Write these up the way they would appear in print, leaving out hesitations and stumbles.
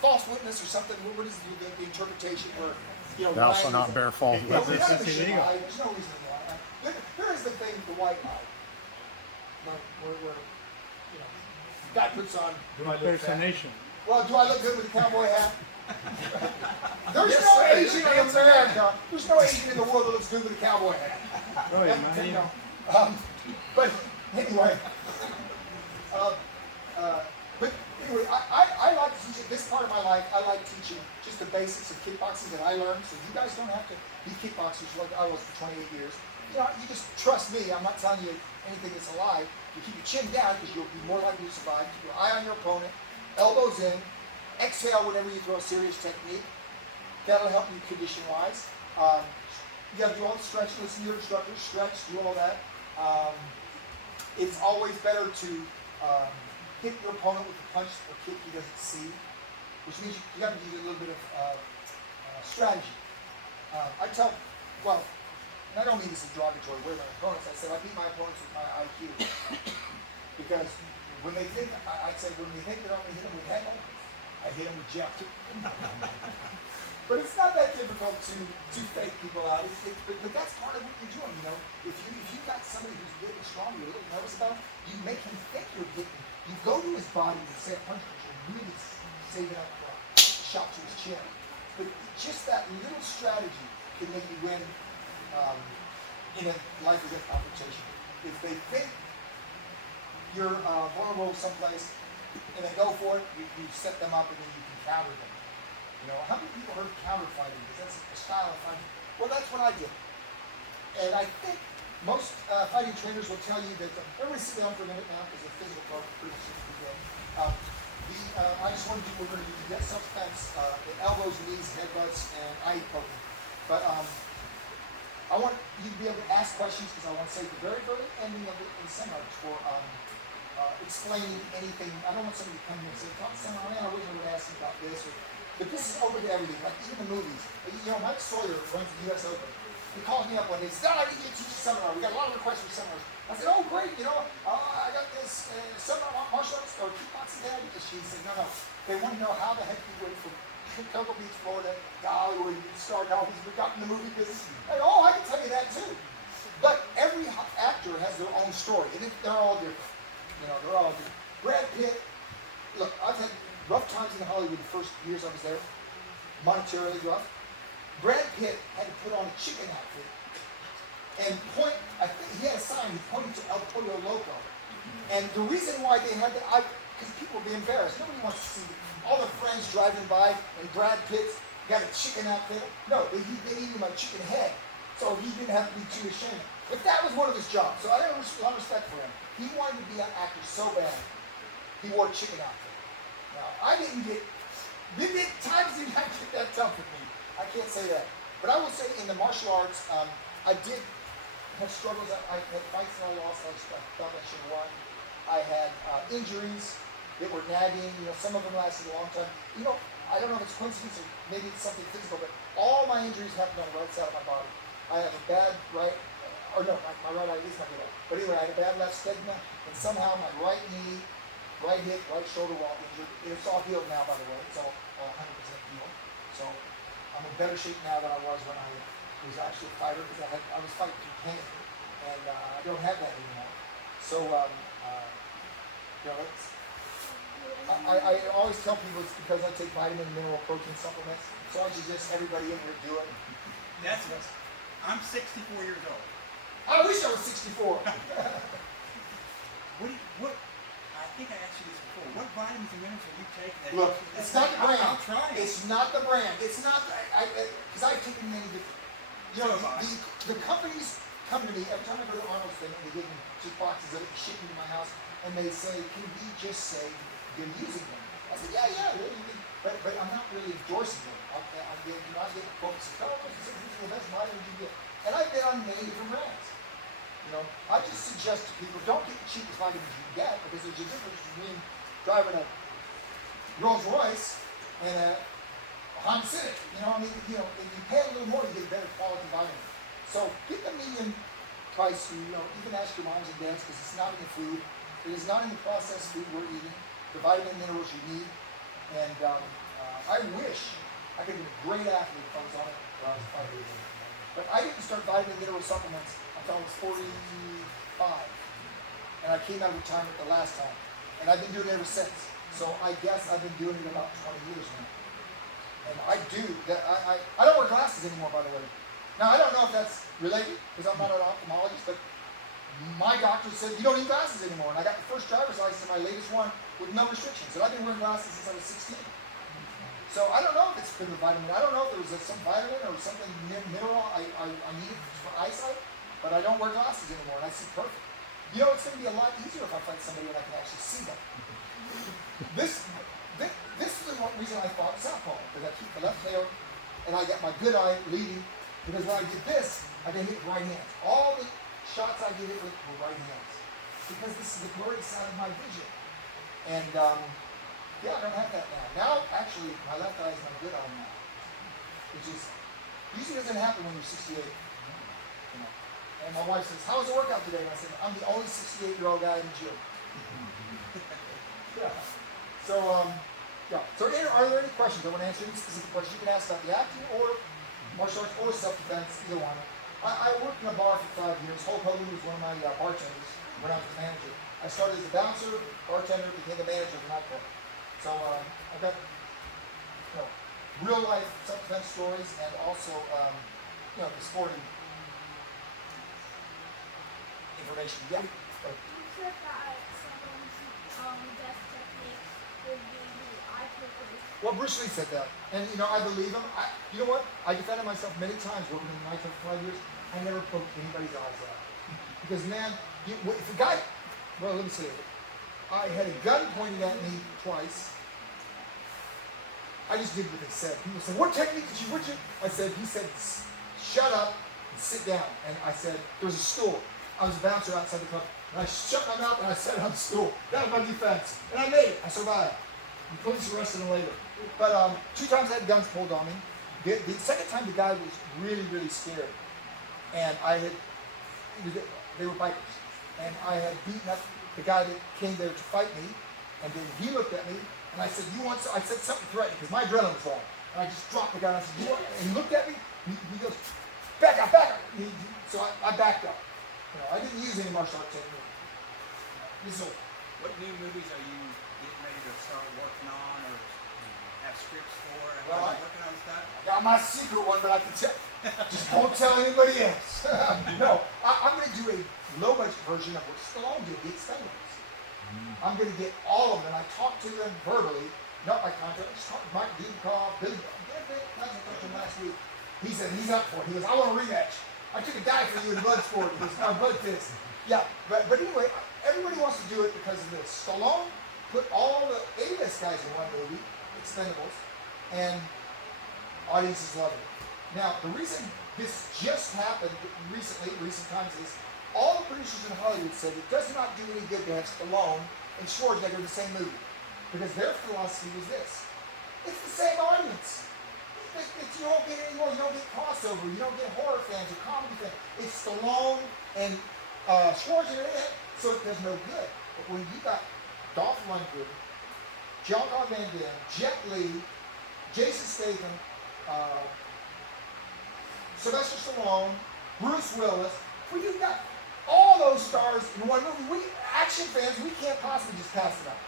false witness or something. What is the interpretation where, Thou shalt not bear false witness. There's no reason to lie. There is the thing, the white lie. Where guy puts on impersonation. Well, do I look good with a cowboy hat? There's no Asian in America. There's no Asian in the world that looks good with a cowboy hat. But anyway, I like to teach this part of my life. I like teaching just the basics of kickboxing that I learned, so you guys don't have to be kickboxers like I was for 28 years. You just trust me. I'm not telling you anything that's a lie. You keep your chin down because you'll be more likely to survive. Keep your eye on your opponent, elbows in, exhale whenever you throw a serious technique. That'll help you condition-wise. You got to do all the stretching. Listen to your instructor, stretch, do all that. It's always better to hit your opponent with a punch or kick he doesn't see, which means you got to use a little bit of strategy. I tell, and I don't mean this is derogatory, with my opponents. I said I beat my opponents with my IQ. Because when they think, I say, when they think they're only hit them with heckle, I hit them with jab. But it's not that difficult to fake people out. But that's part of what you're doing, If you've got somebody who's getting strong, you're a little nervous about, you make him think you're getting, you go to his body and say a punch, but you're really saving up a shot to his chin. But just that little strategy can make you win in a life or death confrontation. If they think you're vulnerable someplace and they go for it, you set them up and then you can counter them. How many people heard counter fighting? Because that's a style of fighting. Well, that's what I did. And I think most fighting trainers will tell you that, everybody sit down for a minute now because the physical part is pretty good. I just want to do, we're going to do the self-defense, the elbows, knees, headbutts, and eye poking. But I want you to be able to ask questions because I want to say the very, very ending of the seminar for explaining anything. I don't want somebody to come here and say, seminar, I wish I would ask you about this. But this is open to everything, like even the movies. Mike Sawyer runs the U.S. Open. He called me up one day and said, I need you to teach a seminar. We got a lot of requests for seminars. I said, oh, great, I got this seminar on martial arts or kickboxing that. She said, no. They want to know how the heck you went from Cocoa Beach, Florida, to Hollywood, you started how he's got in the movie business. I can tell you that too. But every actor has their own story, and they're all different. They're all different. Brad Pitt, look, I've had rough times in Hollywood the first years I was there, monetarily rough. Brad Pitt had to put on a chicken outfit and point, I think he had a sign, he pointed to El Pollo Loco. And the reason why they had that, because people would be embarrassed. Nobody wants to see all their friends driving by and Brad Pitt's got a chicken outfit. No, they gave him a chicken head, so he didn't have to be too ashamed. But that was one of his jobs, so I have a lot of respect for him. He wanted to be an actor so bad, he wore a chicken outfit. Now, I didn't get, times did not get that tough with me. I can't say that. But I will say in the martial arts, I did have struggles. I had fights that I lost. I thought I should have won. I had injuries that were nagging. Some of them lasted a long time. I don't know if it's coincidence or maybe it's something physical, but all my injuries happened on the right side of my body. I have a bad right, my right eye is not good. But anyway, I had a bad left stigma, and somehow my right knee, right hip, right shoulder were all injured. It's all healed now, by the way. It's all 100% healed. So I'm in better shape now than I was when I was actually a fighter because I was fighting through pain, and I don't have that anymore. So I always tell people it's because I take vitamin and mineral protein supplements. So I suggest everybody in here do it. That's what. I'm 64 years old. I wish I was 64. What? I think I asked you this before. What vitamins and minerals are you taking? Look, it's not the brand. I'll try it. It's not the brand. It's not because I've taken many different. The companies come to me every time I go to Arnold's thing and they give me just boxes of it, ship them to my house, and they say, "Can we just say you're using them?" I said, "Yeah, but I'm not really endorsing them. I'm not getting focused. Oh, this is the best vitamin you get." And I've been on many different brands. I just suggest to people, don't get the cheapest vitamins you can get because there's a difference between driving a Rolls Royce and a Honda Civic. If you pay a little more, you get better quality vitamin. So get the medium price. You can ask your moms and dads because it's not in the food. It is not in the processed food we're eating. The vitamin minerals you need. And I wish I could have been a great athlete if I was on it when I was 5 years old. But I didn't start vitamin mineral supplements until I was 45. And I came out of retirement the last time. And I've been doing it ever since. So I guess I've been doing it about 20 years now. And I do that. I don't wear glasses anymore, by the way. Now I don't know if that's related because I'm not an ophthalmologist, but my doctor said you don't need glasses anymore. And I got the first driver's license, my latest one, with no restrictions. And I've been wearing glasses since I was 16. So I don't know if it's been the vitamin. I don't know if there was some vitamin or something mineral I needed for eyesight, but I don't wear glasses anymore, and I see perfect. You know, it's going to be a lot easier if I fight somebody and I can actually see them. This is the one reason I fought southpaw, because I keep the left tail, and I got my good eye leading, because when I did this, I can hit with right hands. All the shots I get hit with were right hands, because this is the glorious side of my vision. And yeah, I don't have that now. Now, actually, my left eye is my good eye now, which is usually doesn't happen when you're 68. You know. And my wife says, "How was the workout today?" And I said, "I'm the only 68-year-old guy in the gym." Yeah. So, yeah. So, are there any questions? I want to answer any specific questions. You can ask about the acting or martial arts or self-defense, either one. I worked in a bar for 5 years. Hulk Hogan was one of my bartenders when I was the manager. I started as a bouncer, bartender, became the manager of the nightclub. So I've got real life self-defense stories and also the sporting information. Yeah. You said that someone's best technique would be the eye poker. Well, Bruce Lee said that, and I believe him. You know what? I defended myself many times working in the nightclub for 5 years. I never poked anybody's eyes out because, man, if a guy, well, let me say it. I had a gun pointed at me twice. I just did what they said. People said, "What technique did you?" He said, "Shut up and sit down." And I said, there was a stool. I was a bouncer outside the club. And I shut my mouth and I sat on the stool. That was my defense. And I made it. I survived. The police arrested him later. But 2 times I had guns pulled on me. The second time the guy was really, really scared. And they were bikers. And I had beaten up the guy that came there to fight me. And then he looked at me. And I said, I said something threatening because my adrenaline was on. And I just dropped the gun. And I said, "You want?" And he looked at me. He goes, "Back up, back up." So I backed up. I didn't use any martial arts technique. What new movies are you getting ready to start working on or have scripts for? Well, Are you working on stuff? I got my secret one, but I can tell. Just don't tell anybody else. No, I'm going to do a low-budget version of what Stallone did, The Expendables. I'm going to get all of them, and I talked to them verbally, not by contract. I just talked to Mike Dudikoff, Billy. I talked to him last week. He said he's up for it. He goes, "I want a rematch. I took a dive for you in blood sport." He goes, "Blood fist." Yeah, but anyway, everybody wants to do it because of this. Stallone put all the A-list guys in one movie, Expendables, and audiences love it. Now, the reason this just happened recent times is all the producers in Hollywood said it does not do any good to have Stallone and Schwarzenegger in the same movie. Because their philosophy was this. It's the same audience. You don't get any more, you don't get crossover, you don't get horror fans or comedy fans. It's Stallone and Schwarzenegger, so it does no good. But when you got Dolph Lundgren, Jean-Claude Van Damme, Jet Li, Jason Statham, Sylvester Stallone, Bruce Willis, when you got all those stars in one movie, we action fans, we can't possibly just pass it up.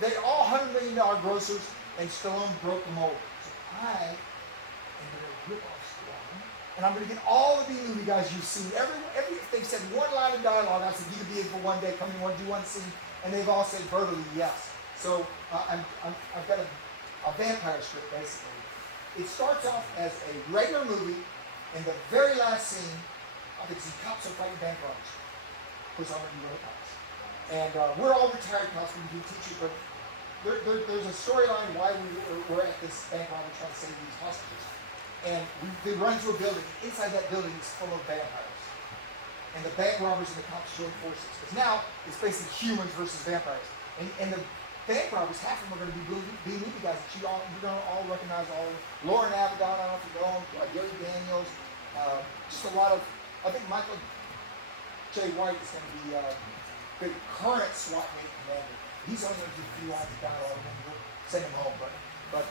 They're all $100 million grossers, and Stallone broke the mold. So I am going to rip off Stallone, and I'm going to get all the B-movie guys you've seen. If they've said one line of dialogue, I said, "You could be in for one day, come in, want to do one scene," and they've all said verbally yes. So I've got a vampire script, basically. It starts off as a regular movie, and the very last scene, I think some cops are fighting bank robbers. Of course, I'm going to be real cops. And we're all retired cops, we can teach you, but there's a storyline why we're at this bank robbery trying to save these hostages. And they run to a building. Inside that building is full of vampires. And the bank robbers and the cops join forces. Because now it's basically humans versus vampires. And the bank robbers, half of them are going to be B-movie guys that you're going to all recognize. Lauren Avedon, I don't know if you know him, Gary Daniels, just a lot of, I think Michael J. White is going to be the current SWAT commander. He's only going to do 3 lines of dialogue. send him home. But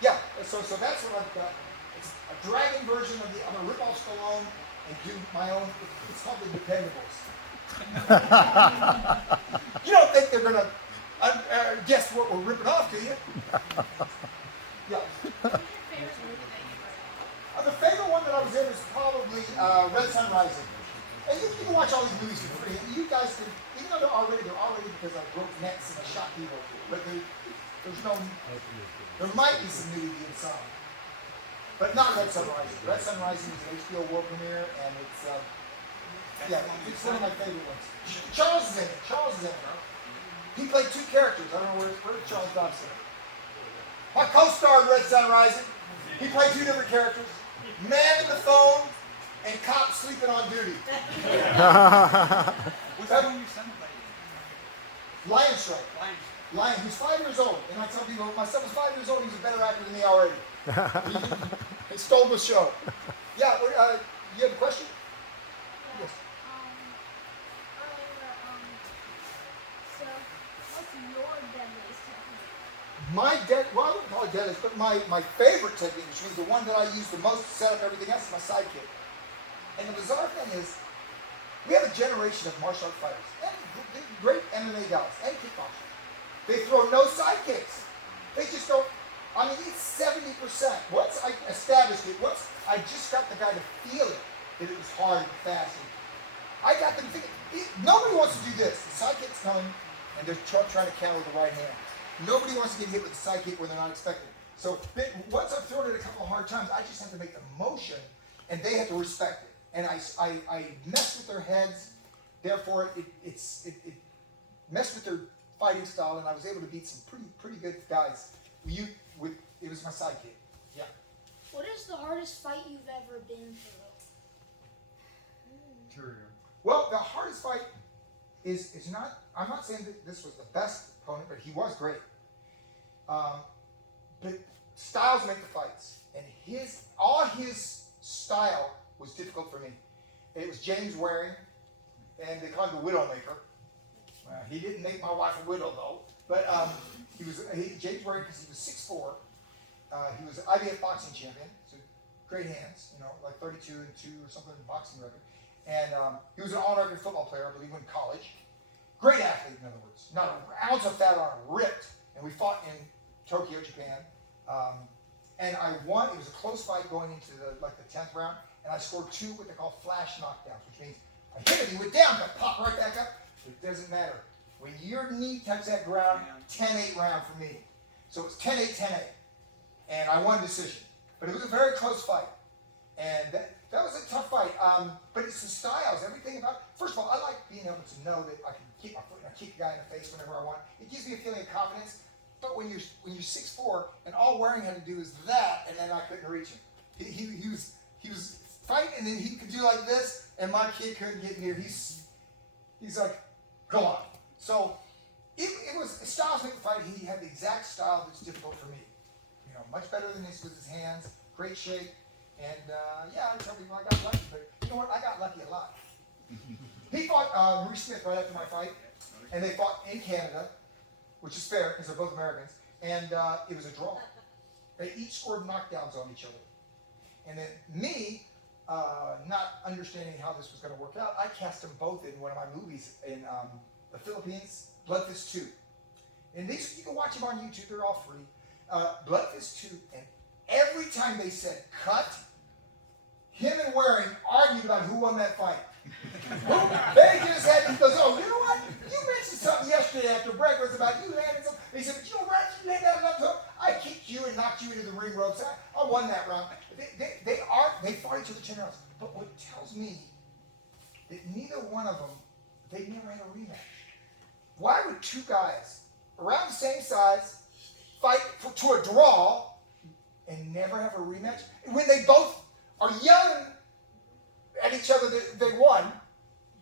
yeah, so that's what I've got. It's a dragon version of I'm gonna rip off Stallone and do my own. It's called the Dependables. You don't think they're gonna guess what we're ripping off, do you? Yeah. The favorite one that I was in was probably Red Sun Rising. And you can watch all these movies for free. You guys can, even though they're already because I broke nets and I shot people. But there's no, there might be some nudity in some. But not Red Sun Rising. Red Sun Rising is an HBO world premiere, and it's, yeah, it's one of my favorite ones. Charles is in it. He played two characters. I don't know where Charles Dobson. My co-star in Red Sun Rising. He played two different characters. Man in the phone and cop sleeping on duty. Was that when you sent him? Lion Strike. Lion, he's 5 years old. And I tell people, my son was 5 years old, he's a better actor than me already. He stole the show. Yeah, you have a question? Yeah. Yes. Earlier, so what's your deadliest technique? Well, I wouldn't call it deadliest, but my favorite technique, which was the one that I use the most to set up everything else, is my sidekick. And the bizarre thing is, we have a generation of martial art fighters, and great MMA guys, and kickboxers. They throw no sidekicks. They just don't. I mean, it's 70%. Once I established it, once I just got the guy to feel it, that it was hard and fast. And I got them thinking, nobody wants to do this. The sidekick's coming, and they're trying to counter with the right hand. Nobody wants to get hit with the sidekick when they're not expecting it. So once I've thrown it a couple of hard times, I just have to make the motion, and they have to respect it. And I mess with their heads, therefore it messed with their fighting style, and I was able to beat some pretty good guys. It was my sidekick. Yeah. What is the hardest fight you've ever been through? Well, the hardest fight is not. I'm not saying that this was the best opponent, but he was great. But styles make the fights, and all his style was difficult for me. And it was James Waring, and they called him the Widowmaker. He didn't make my wife a widow though, but James Waring, because he was 6'4". He was an IBF boxing champion, so great hands, like 32-2 or something in boxing record. And he was an all-American football player, I believe, in college. Great athlete, in other words. Not an ounce of fat on him, ripped. And we fought in Tokyo, Japan. And I won. It was a close fight going into the 10th round. And I scored 2 what they call flash knockdowns, which means I hit him, he went down, but pop right back up. It doesn't matter. When your knee touches that ground, 10-8 round for me. So it's 10-8, 10-8. And I won decision. But it was a very close fight. And that was a tough fight. But it's the styles, everything about. First of all, I like being able to know that I can kick my foot and I kick a guy in the face whenever I want. It gives me a feeling of confidence. But when you're 6'4", and all Waring had to do is that, and then I couldn't reach him. He was fighting, and then he could do like this, and my kid couldn't get near. He's like, go on. So it was styles make the fight. He had the exact style that's difficult for me. Much better than this with his hands, great shape, and I tell people I got lucky, but you know what? I got lucky a lot. He fought Maurice Smith right after my fight, and they fought in Canada, which is fair because they're both Americans, and it was a draw. They each scored knockdowns on each other. And then me, not understanding how this was going to work out, I cast them both in one of my movies in the Philippines, Blood Fist 2. And these, you can watch them on YouTube, they're all free. Blood Fist 2, and every time they said cut, him and Waring argued about who won that fight. They just had, he goes, oh, you know what? You mentioned something yesterday after breakfast about you landing something. He said, but you know, Raj, you landed that left hook. I kicked you and knocked you into the ring ropes. I won that round. They fought each other 10 rounds. But what tells me that neither one of them, they never had a rematch. Why would two guys around the same size fight to a draw and never have a rematch? When they both are yelling at each other that they won,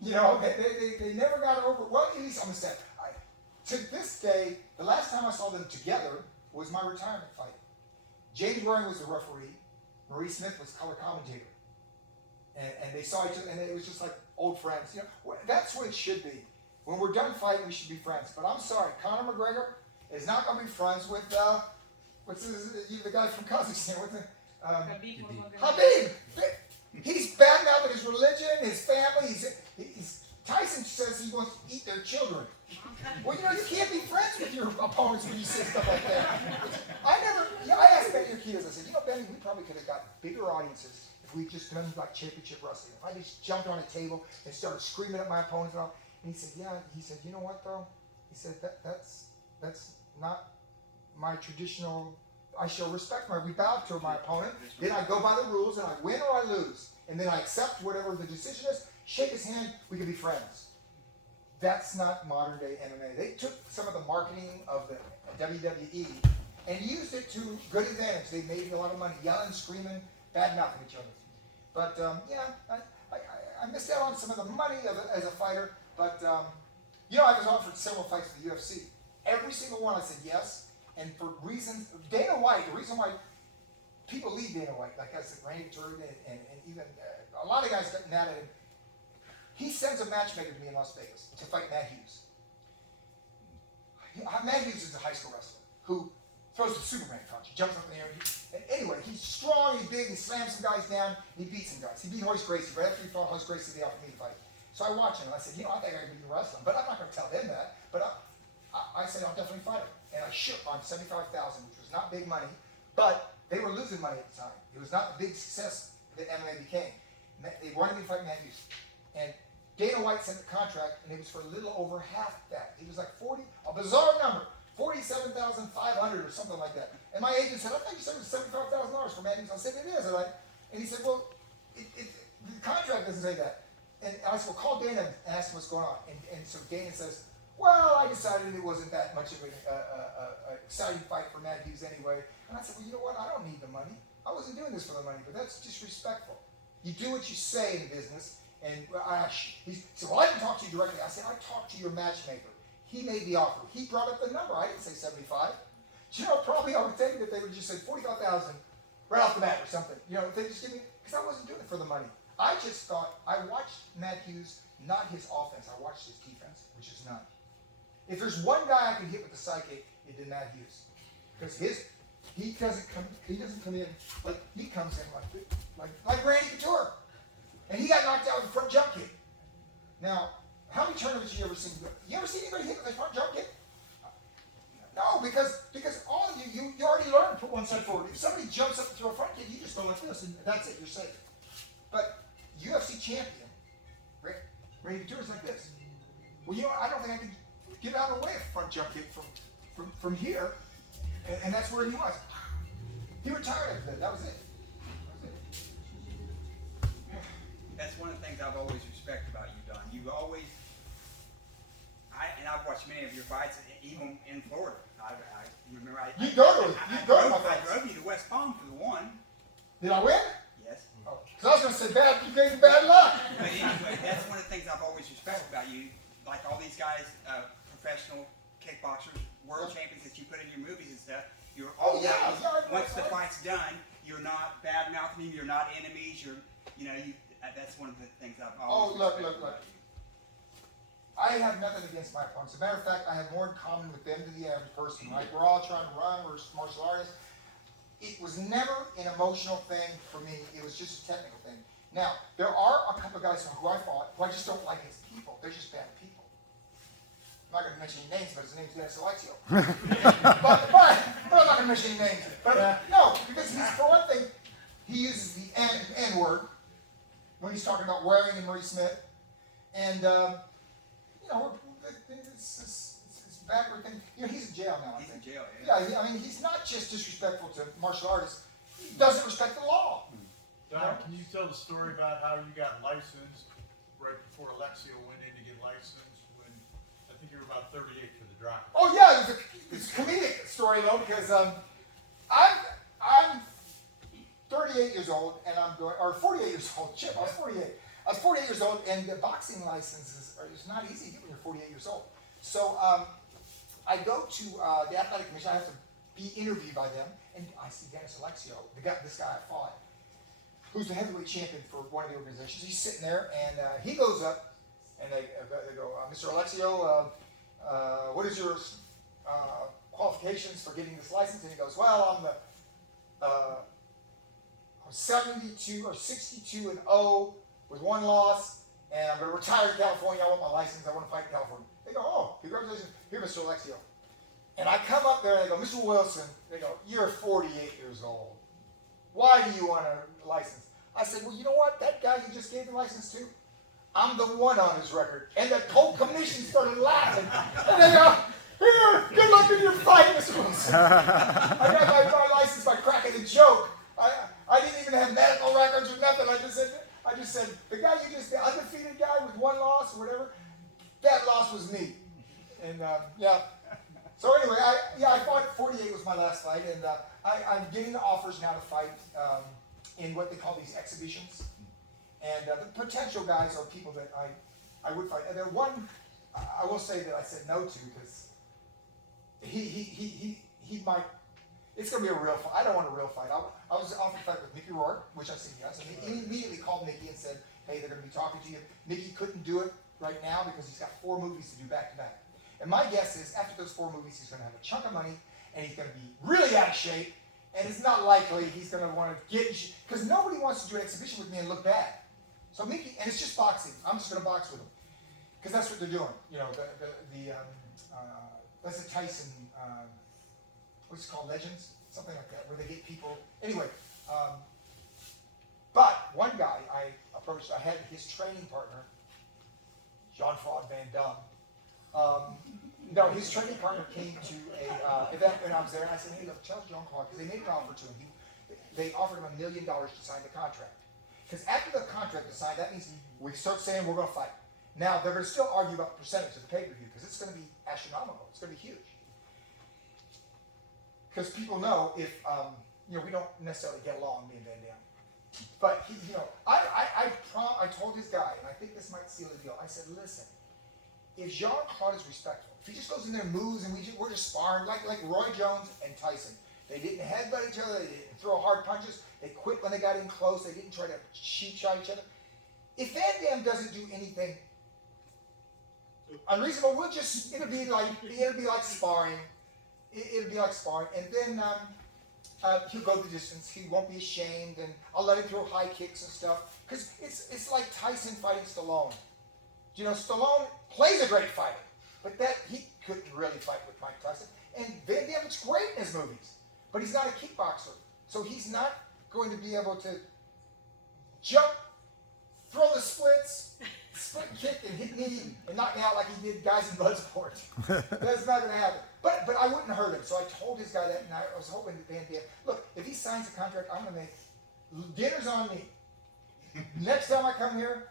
they never got over. Well, at least on the set. To this day, the last time I saw them together was my retirement fight. James Waring was the referee. Maurice Smith was color commentator. And they saw each other, and it was just like old friends. That's what it should be. When we're done fighting, we should be friends. But I'm sorry, Conor McGregor, is not going to be friends with the guy from Kazakhstan. What's the, Habib. He's bad mouthing his religion, his family. Tyson says he wants to eat their children. Well, you can't be friends with your opponents when you say stuff like that. I asked Benny Urquidez, I said, Benny, we probably could have got bigger audiences if we just done like championship wrestling. If I just jumped on a table and started screaming at my opponents and all. And he said, yeah. He said, you know what though? He said that's not my traditional. I show respect. We bow to my opponent. Then I go by the rules and I win or I lose. And then I accept whatever the decision is. Shake his hand. We can be friends. That's not modern day MMA. They took some of the marketing of the WWE and used it to good advantage. They made a lot of money, yelling, screaming, bad mouthing each other. But I missed out on some of the money as a fighter. But I was offered several fights for the UFC. Every single one I said yes. And for reasons, Dana White, the reason why people leave Dana White, like I said, Randy Turd and even a lot of guys got mad at him. He sends a matchmaker to me in Las Vegas to fight Matt Hughes. Matt Hughes is a high school wrestler who throws the Superman punch. He jumps up in the air. Anyway, he's strong, he's big, he slams some guys down, and he beats some guys. He beat Hoist Gracie, but after he fought Hoist Gracie, they offered me to fight. So I watched him, and I said, I think I can beat the wrestling, but I'm not going to tell him that. But I said, I'll definitely fight him. And I shook on $75,000, which was not big money, but they were losing money at the time. It was not the big success that MMA became. They wanted me to fight Matt Hughes. And Dana White sent the contract, and it was for a little over half that. It was like a bizarre number, $47,500 or something like that. And my agent said, I thought you said it was $75,000 for Matt Hughes. I said, it is. And he said, well, the contract doesn't say that. And I said, well, call Dana and ask him what's going on. And so Dana says, well, I decided it wasn't that much of an exciting fight for Matt Hughes anyway. And I said, well, you know what? I don't need the money. I wasn't doing this for the money, but that's disrespectful. You do what you say in business. And he said, well, I didn't talk to you directly. I said, I talked to your matchmaker. He made the offer. He brought up the number. I didn't say 75. Probably I would think that they would just say 45,000 right off the bat or something. If they just give me, because I wasn't doing it for the money. I just thought, I watched Matt Hughes, not his offense. I watched his defense, which is none. If there's one guy I can hit with the sidekick, it did Matt Hughes. Because he doesn't come in like, he comes in like Randy Couture. And he got knocked out with a front jump kick. Now, how many tournaments have you ever seen? You ever seen anybody hit with a front jump kick? No, because all of you already learned to put one side forward. If somebody jumps up and throw a front kick, you just go like this, and that's it, you're safe. But UFC champion, Randy Couture's like this. Well, I don't think I could get out of the way of a front jump kick from here, and that's where he was. He retired after that. That was it. That's one of the things I've always respected about you, Don. You always, I've watched many of your fights, even in Florida. I remember I drove you to West Palm for the one. Did I win? Yes. Oh, because I was going to say you gave me bad luck. But anyway, that's one of the things I've always respected about you. Like all these guys, professional kickboxers, world champions that you put in your movies and stuff. You're always, once the fight's done, you're not bad mouthing, you're not enemies. That's one of the things I've always respected about you. I have nothing against my opponents. As a matter of fact, I have more in common with them than the average person. Like we're all trying to run, we're martial artists. It was never an emotional thing for me. It was just a technical thing. Now, there are a couple of guys who I fought who I just don't like as people. They're just bad people. I'm not going to mention any names, but his name's Dennis Alexio. but I'm not going to mention any names. But no, because for one thing, he uses the N word when he's talking about Waring and Marie Smith. And, it's a backward thing. He's in jail now, I think. He's in jail, yeah. I mean, he's not just disrespectful to martial artists. He doesn't respect the law. Don, can you tell the story about how you got licensed right before Alexio went in to get licensed when I think you were about 38 for the drop? Oh, yeah, it's a comedic story, though, because I'm 38 years old, and or 48 years old. Chip, I was 48. I was 48 years old, and the boxing license is not easy to get when you're 48 years old. So I go to the athletic commission. I have to be interviewed by them, and I see Dennis Alexio, this guy I fought, who's the heavyweight champion for one of the organizations. He's sitting there, and he goes up, and they go, Mr. Alexio, what is your qualifications for getting this license? And he goes, well, I'm 72 or 62 and 0 with 1 loss, and I'm going to retire in California. I want my license. I want to fight in California. They go, oh, congratulations. Here, Mr. Alexio. And I come up there and I go, Mr. Wilson. They go, you're 48 years old. Why do you want a license? I said, well, you know what? That guy you just gave the license to, I'm the one on his record. And the whole commission started laughing. And they go, here, good luck in your fight, Mr. Wilson. I got my license by cracking a joke. I didn't even have medical records or nothing. I just said, the guy the undefeated guy with 1 loss or whatever, that loss was me. And yeah. So anyway, I fought 48 was my last fight, and I'm getting the offers now to fight in what they call these exhibitions. And the potential guys are people that I would fight. And there one I will say that I said no to because he might. It's going to be a real fight. I don't want a real fight. I was offered to fight with Mickey Rourke, which I said yes. And he immediately called Mickey and said, hey, they're going to be talking to you. Mickey couldn't do it right now because he's got 4 movies to do back to back. And my guess is after those 4 movies, he's going to have a chunk of money and he's going to be really out of shape. And it's not likely he's going to want to get in shape because nobody wants to do an exhibition with me and look bad. So Mickey, and it's just boxing. I'm just going to box with him because that's what they're doing. You know, that's the Tyson. What's it called, Legends? Something like that, where they get people. Anyway, but one guy I approached, I had his training partner, Jean-Claude Van Damme. No, his training partner came to a event when I was there, and I said, hey, look, tell Jean-Claude, because they made an offer to him. They offered him $1 million to sign the contract. Because after the contract is signed, that means we start saying we're going to fight. Now, they're going to still argue about the percentage of the pay-per-view, because it's going to be astronomical. It's going to be huge. Because people know if, we don't necessarily get along, me and Van Damme. But, I told this guy, and I think this might seal the deal, I said, listen, if Jean-Claude is respectful, if he just goes in there and moves and we're just sparring, like Roy Jones and Tyson, they didn't headbutt each other, they didn't throw hard punches, they quit when they got in close, they didn't try to cheat shot each other. If Van Damme doesn't do anything unreasonable, it'll be like sparring. It'll be like sparring, and then he'll go the distance. He won't be ashamed, and I'll let him throw high kicks and stuff. Because it's like Tyson fighting Stallone. You know, Stallone plays a great fighter, but that he couldn't really fight with Mike Tyson. And Van Damme is great in his movies, but he's not a kickboxer, so he's not going to be able to jump, throw the splits, split kick, and hit me and knock me out like he did guys in Bloodsport. That's not going to happen. But I wouldn't hurt him. So I told this guy that, and I was hoping that Van Damme, look, if he signs a contract, I'm going to make dinner's on me. Next time I come here,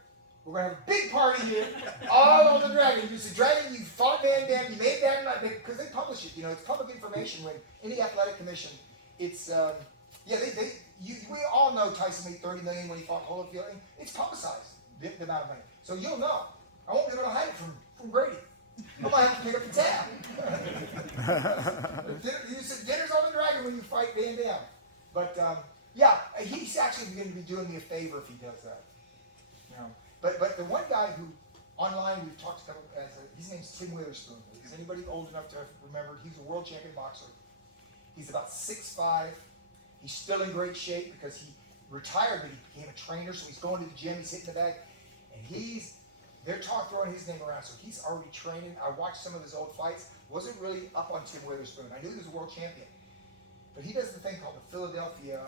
we're going to have a big party here, all on the Dragon. You said, Dragon, you fought Van Damme, you made that night, because they publish it. You know, it's public information when any athletic commission, it's, we all know Tyson made $30 million when he fought Holyfield. And it's publicized, the amount of money. So you'll know. I won't be able to hide it from Grady. I might have to pick up the tab. You said dinner's on the Dragon when you fight Van Damme. But he's actually going to be doing me a favor if he does that. You know, but the one guy who online we've talked about his name's Tim Witherspoon. Is anybody old enough to remember? He's a world champion boxer. He's about 6'5". He's still in great shape because he retired, but he became a trainer. So he's going to the gym. He's hitting the bag, and they're throwing his name around, so he's already training. I watched some of his old fights. Wasn't really up on Tim Witherspoon. I knew he was a world champion. But he does the thing called the Philadelphia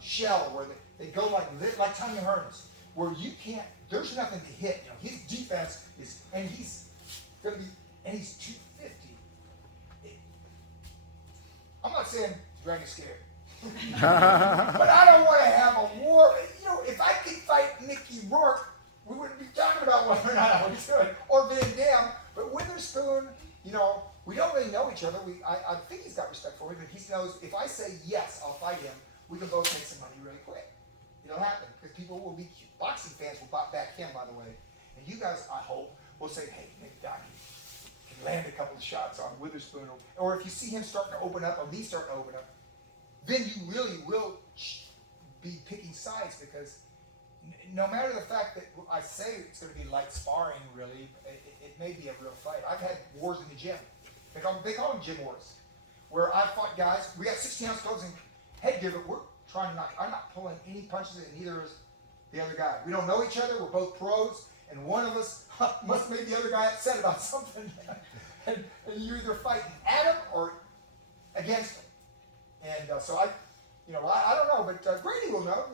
shell, where they go like Tanya Hearns, where you can't, there's nothing to hit. You know, his defense is, and he's 250. I'm not saying Dragon's scared. But I don't want to have a war. You know, if I could fight Mickey Rourke, we wouldn't be talking about whether or not I was good, or Van Damme. But Witherspoon, you know, we don't really know each other. I think he's got respect for me, but he knows if I say yes, I'll fight him, we can both make some money really quick. It'll happen, because people will be, boxing fans will back him, by the way. And you guys, I hope, will say, hey, maybe Doc can land a couple of shots on Witherspoon. Or if you see him starting to open up, or me starting to open up, then you really will be picking sides, because no matter the fact that I say it's going to be light sparring, really, it may be a real fight. I've had wars in the gym. They call them gym wars, where I fought guys. We got 16-ounce closing headgear, but we're trying to knock. I'm not pulling any punches, and neither is the other guy. We don't know each other. We're both pros, and one of us must make the other guy upset about something. and you're either fighting at him or against him. And so I don't know, but Grady will know.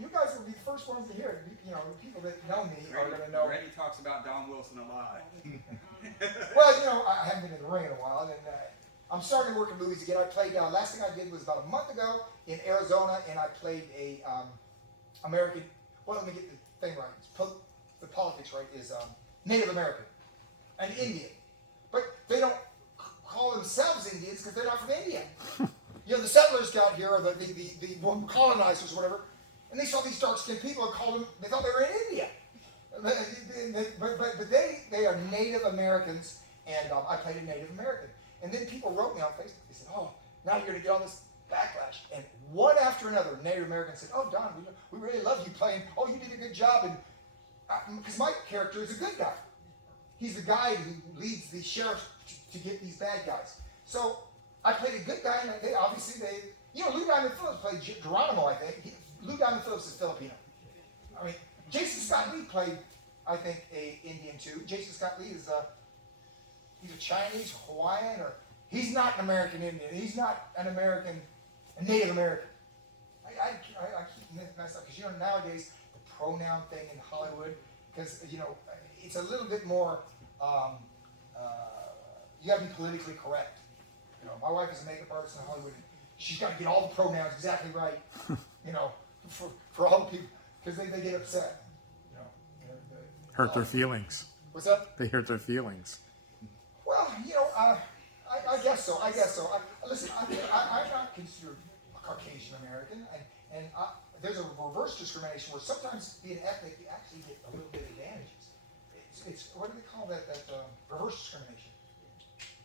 You guys will be the first ones to hear it. The people that know me are going to know. Grady talks about Don Wilson a lot. Well, I haven't been in the ring in a while, and I'm starting to work in movies again. I played. Last thing I did was about a month ago in Arizona, and I played a American. Well, let me get the thing right. The politics right is Native American, an Indian, but they don't call themselves Indians because they're not from India. The settlers got here, or the colonizers, or whatever, and they saw these dark-skinned people and called them. They thought they were in India, but they are Native Americans, and I played a Native American. And then people wrote me on Facebook. They said, "Oh, now you're going to get all this backlash." And one after another, Native Americans said, "Oh, Don, we really love you playing. Oh, you did a good job." And because my character is a good guy, he's the guy who leads the sheriff to get these bad guys. So I played a good guy, and Lou Diamond Phillips played Geronimo, I think. Lou Diamond Phillips is Filipino. I mean, Jason Scott Lee played, I think, a Indian too. Jason Scott Lee is he's a Chinese, Hawaiian, or he's not an American Indian. He's not an Native American. I keep messing up because nowadays the pronoun thing in Hollywood, because it's a little bit more. You got to be politically correct. My wife is a makeup artist in Hollywood. And she's got to get all the pronouns exactly right. For all the people, because they get upset. Hurt their feelings. What's that? They hurt their feelings. Well, I guess so. Listen, I'm not considered a Caucasian American, and there's a reverse discrimination where sometimes being ethnic, you actually get a little bit of advantages. It's what do they call that reverse discrimination?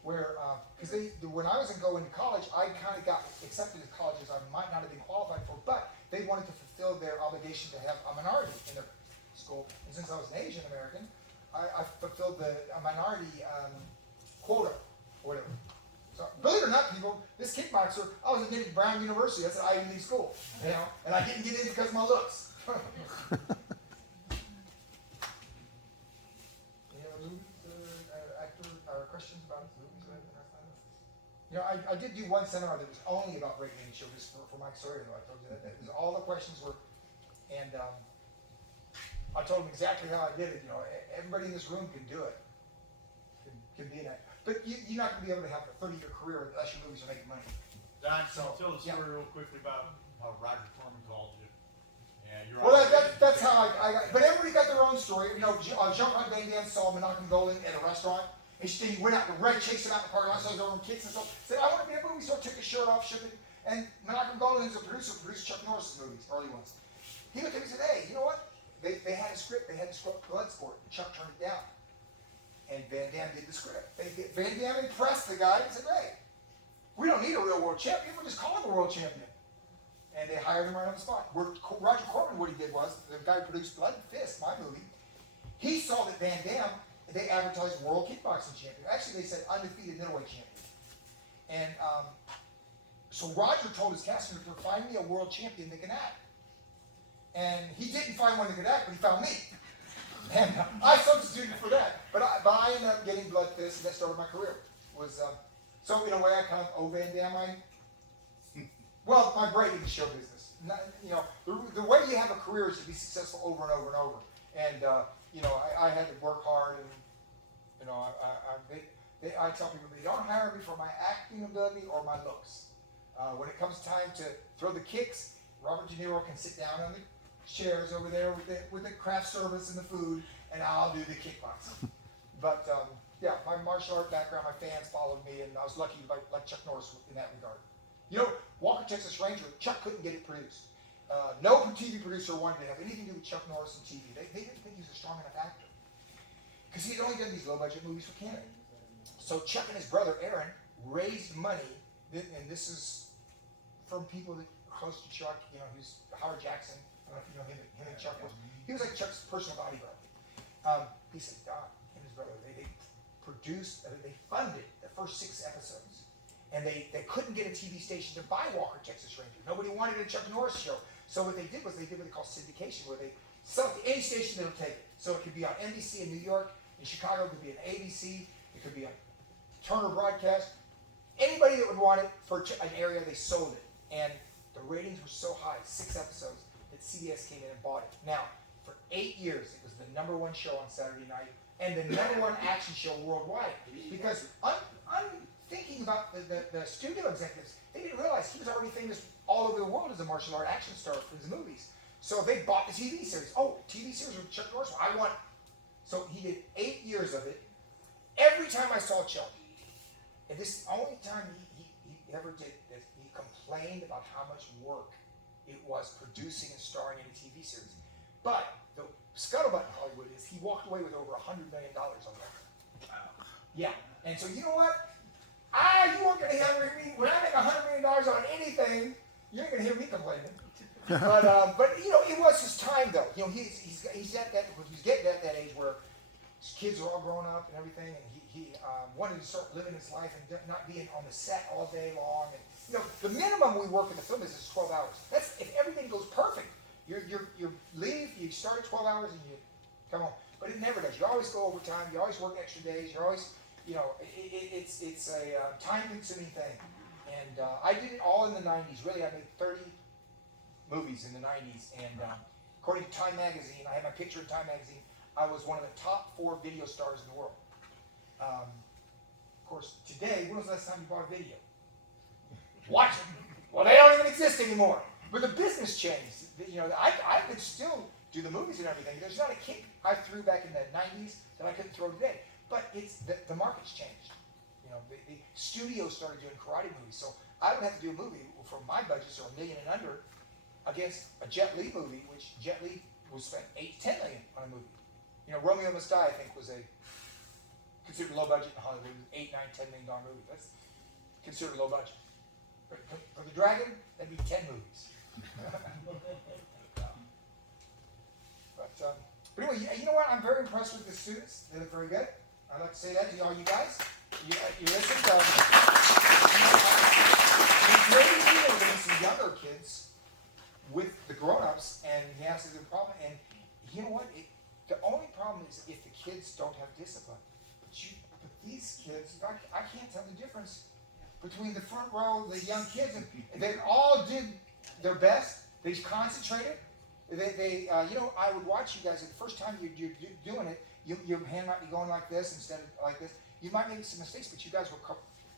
Where, because when I was going to college, I kind of got accepted to colleges I might not have been qualified for, but they wanted to fulfill their obligation to have a minority in their school. And since I was an Asian American, I fulfilled a minority quota, or whatever. So, believe it or not, people, this kickboxer, I was admitted to Brown University. That's an Ivy League school, and I didn't get in because of my looks. Questions about movies or anything like that? I did do one seminar that was only about breaking show just for Mike Sawyer, though. I told you that. Was all the questions were, and I told him exactly how I did it. Everybody in this room can do it. Can be an actor. But you're not going to be able to have a 30-year career unless your movies are making money. Don, tell the story real quickly about how Roger Corman called you. Yeah, well, that's how I got. But everybody got their own story. Jean-Claude Van Damme saw Malcolm Golan at a restaurant. He went out and chased him out in the parking lot, so his own kids and stuff. Said, "I want to be in a movie," so took his shirt off, shook it. And Malcolm Golan, who's a producer, produced Chuck Norris's movies, early ones. He looked at me and said, "Hey, you know what? They had a script. They had the script Bloodsport. And Chuck turned it down. And Van Damme did the script. Van Damme impressed the guy and said, 'Hey, we don't need a real world champion. We'll just call him a world champion.' And they hired him right on the spot. Roger Corman, what he did was, the guy who produced Blood and Fist, my movie, he saw that Van Damme, they advertised world kickboxing champion. Actually, they said undefeated middleweight champion. And so Roger told his casting director, "Find me a world champion that can act." And he didn't find one that could act, but he found me. And I substituted for that. But I ended up getting Blood Fist, and that started my career. So in a way, I kind of owe Van Damme my break in the show business. The way you have a career is to be successful over and over and over. And I had to work hard, and I tell people they don't hire me for my acting ability or my looks. When it comes time to throw the kicks, Robert De Niro can sit down on the chairs over there with the craft service and the food, and I'll do the kickboxing. But my martial art background, my fans followed me, and I was lucky like Chuck Norris in that regard. Walker Texas Ranger, Chuck couldn't get it produced. No TV producer wanted to have anything to do with Chuck Norris and TV. They didn't think he was a strong enough actor. Because he had only done these low-budget movies for Canada. So Chuck and his brother, Aaron, raised money, and this is from people that are close to Chuck, who's Howard Jackson. I don't know if you know him and Chuck. He was like Chuck's personal bodyguard. He said, "Don, him and his brother, they funded the first 6 episodes. And they couldn't get a TV station to buy Walker, Texas Ranger. Nobody wanted a Chuck Norris show. So what they did was they did what they call syndication, where they sell it to any station that'll take it. So it could be on NBC in New York, in Chicago, it could be on ABC, it could be on Turner Broadcast. Anybody that would want it for an area, they sold it. And the ratings were so high, 6 episodes, that CBS came in and bought it. Now, for 8 years, it was the #1 show on Saturday night and the #1 action show worldwide. Because I'm thinking about the studio executives, they didn't realize he was already famous all over the world as a martial art action star for his movies. So they bought the TV series. Oh, TV series with Chuck Norris, I want it. So he did 8 years of it. Every time I saw Chuck, and this is the only time he ever did this, he complained about how much work it was producing and starring in a TV series. But the scuttlebutt in Hollywood is he walked away with over $100 million on that. Wow. Yeah, and so you know what? You weren't going to hear me, when I make $100 million on anything, you ain't going to hear me complaining. But you know, it was his time though. You know, he's at that, he's getting at that age where his kids are all grown up and everything, and he wanted to start living his life and not being on the set all day long. And you know, the minimum we work in the film business is 12 hours. That's if everything goes perfect. You leave, you start at 12 hours and you come home. But it never does. You always go overtime. You always work extra days. You're always, you know, it's a time-consuming thing. And I did it all in the 90s. Really, I made 30 movies in the 90s. And according to Time Magazine, I had my picture in Time Magazine. I was one of the top 4 video stars in the world. Of course, today, when was the last time you bought a video? Watch it. Well, they don't even exist anymore. But the business changed. You know, I could still do the movies and everything. There's not a kick I threw back in the 90s that I couldn't throw today. But it's the market's changed. You know, the studios started doing karate movies. So I would have to do a movie for my budgets or $1 million and under against a Jet Li movie, which Jet Li will spend $8 to $10 million on a movie. You know, Romeo Must Die, I think, was considered low budget in Hollywood. It was $8, $9, $10 million movie. That's considered low budget. But for the Dragon, that'd be 10 movies. But anyway, you know what? I'm very impressed with the students. They look very good. I'd like to say that to all you guys. You listen. It's very easy to bring some younger kids with the grown-ups, and he has a good problem. And you know what? The only problem is if the kids don't have discipline. But these kids, I can't tell the difference between the front row, the young kids, and they all did their best. They concentrated. They you know, I would watch you guys. The first time you're doing it, your hand might be going like this instead of like this. You might make some mistakes, but you guys were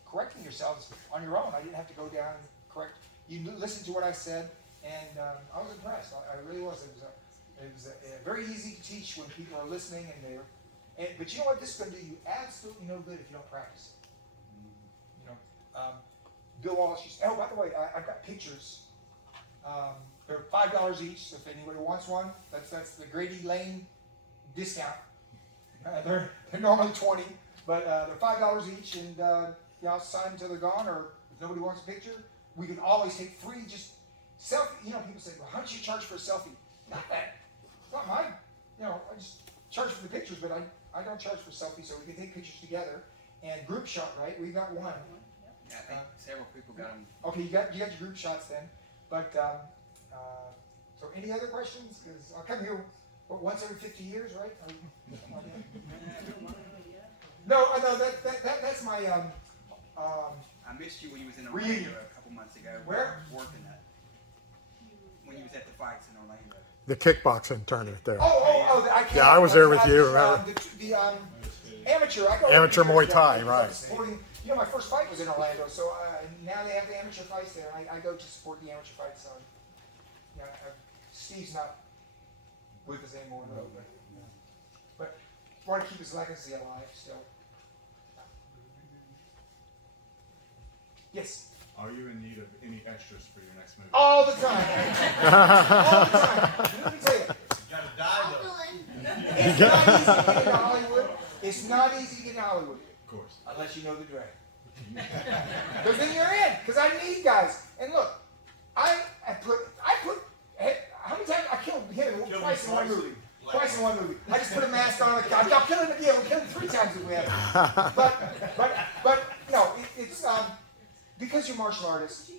correcting yourselves on your own. I didn't have to go down and correct. You listened to what I said, and I was impressed. I really was. It was very easy to teach when people are listening and they're. But you know what? This is going to do you absolutely no good if you don't practice it. You know, Bill Wallace used. Oh, by the way, I've got pictures. They're $5 each. So if anybody wants one, that's the Grady Lane discount. They're normally $20, but they're $5 each, and you know, I'll sign them till they're gone. Or if nobody wants a picture, we can always take free just selfie. You know, people say, "Well, how much you charge for a selfie?" Not that. It's not mine. You know, I just charge for the pictures, but I don't charge for selfies, so we can take pictures together. And group shot, right? We got one. Yeah, I think several people got them. Okay, you got your group shots then. But so any other questions? Because I'll come here once every 50 years, right? No, that's my I missed you when you was in Reunion. Orlando a couple months ago. Where? Working that. When you was at the fights in Orlando. The kickboxing tournament there. I can't. Yeah, I was there with you, remember? The amateur. I go Amateur Muay Thai, I'm right. supporting, you know, my first fight was in Orlando, so now they have the amateur fights there. I go to support the amateur fights. So, you know, Steve's not with us anymore, though. But want to keep his legacy alive still. Yes. Are you in need of any extras for your next movie? All the time. All the time. Let me tell you. You gotta die though. It's not easy to get into Hollywood. It's not easy to get into Hollywood. Of course. Unless you know the Dragon. Because then you're in. Because I need guys. And look, I put how many times I killed him twice in one movie. Twice in one movie. I just put a mask on. I'll kill him again. We'll kill him 3 times if we have to. But no, it's because you're martial artists,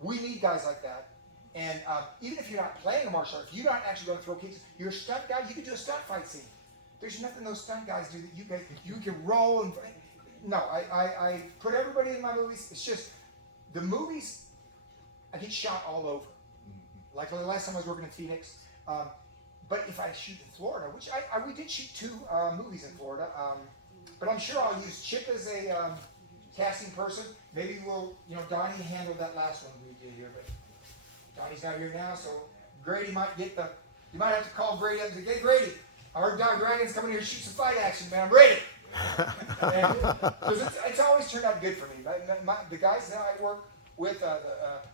we need guys like that. And even if you're not playing a martial art, if you're not actually going to throw kicks, you're a stunt guy, you can do a stunt fight scene. There's nothing those stunt guys do that you can roll and... No, I put everybody in my movies. It's just, the movies, I get shot all over. Like the last time I was working in Phoenix. But if I shoot in Florida, which we did shoot 2 movies in Florida, but I'm sure I'll use Chip as a casting person. Maybe we'll, Donnie handled that last one we did here, but Donnie's not here now, so Grady might get you might have to call Grady up and say, hey Grady, our Dragon's coming here to shoot some fight action, man, I'm ready. Because it's always turned out good for me. The guys that I work with,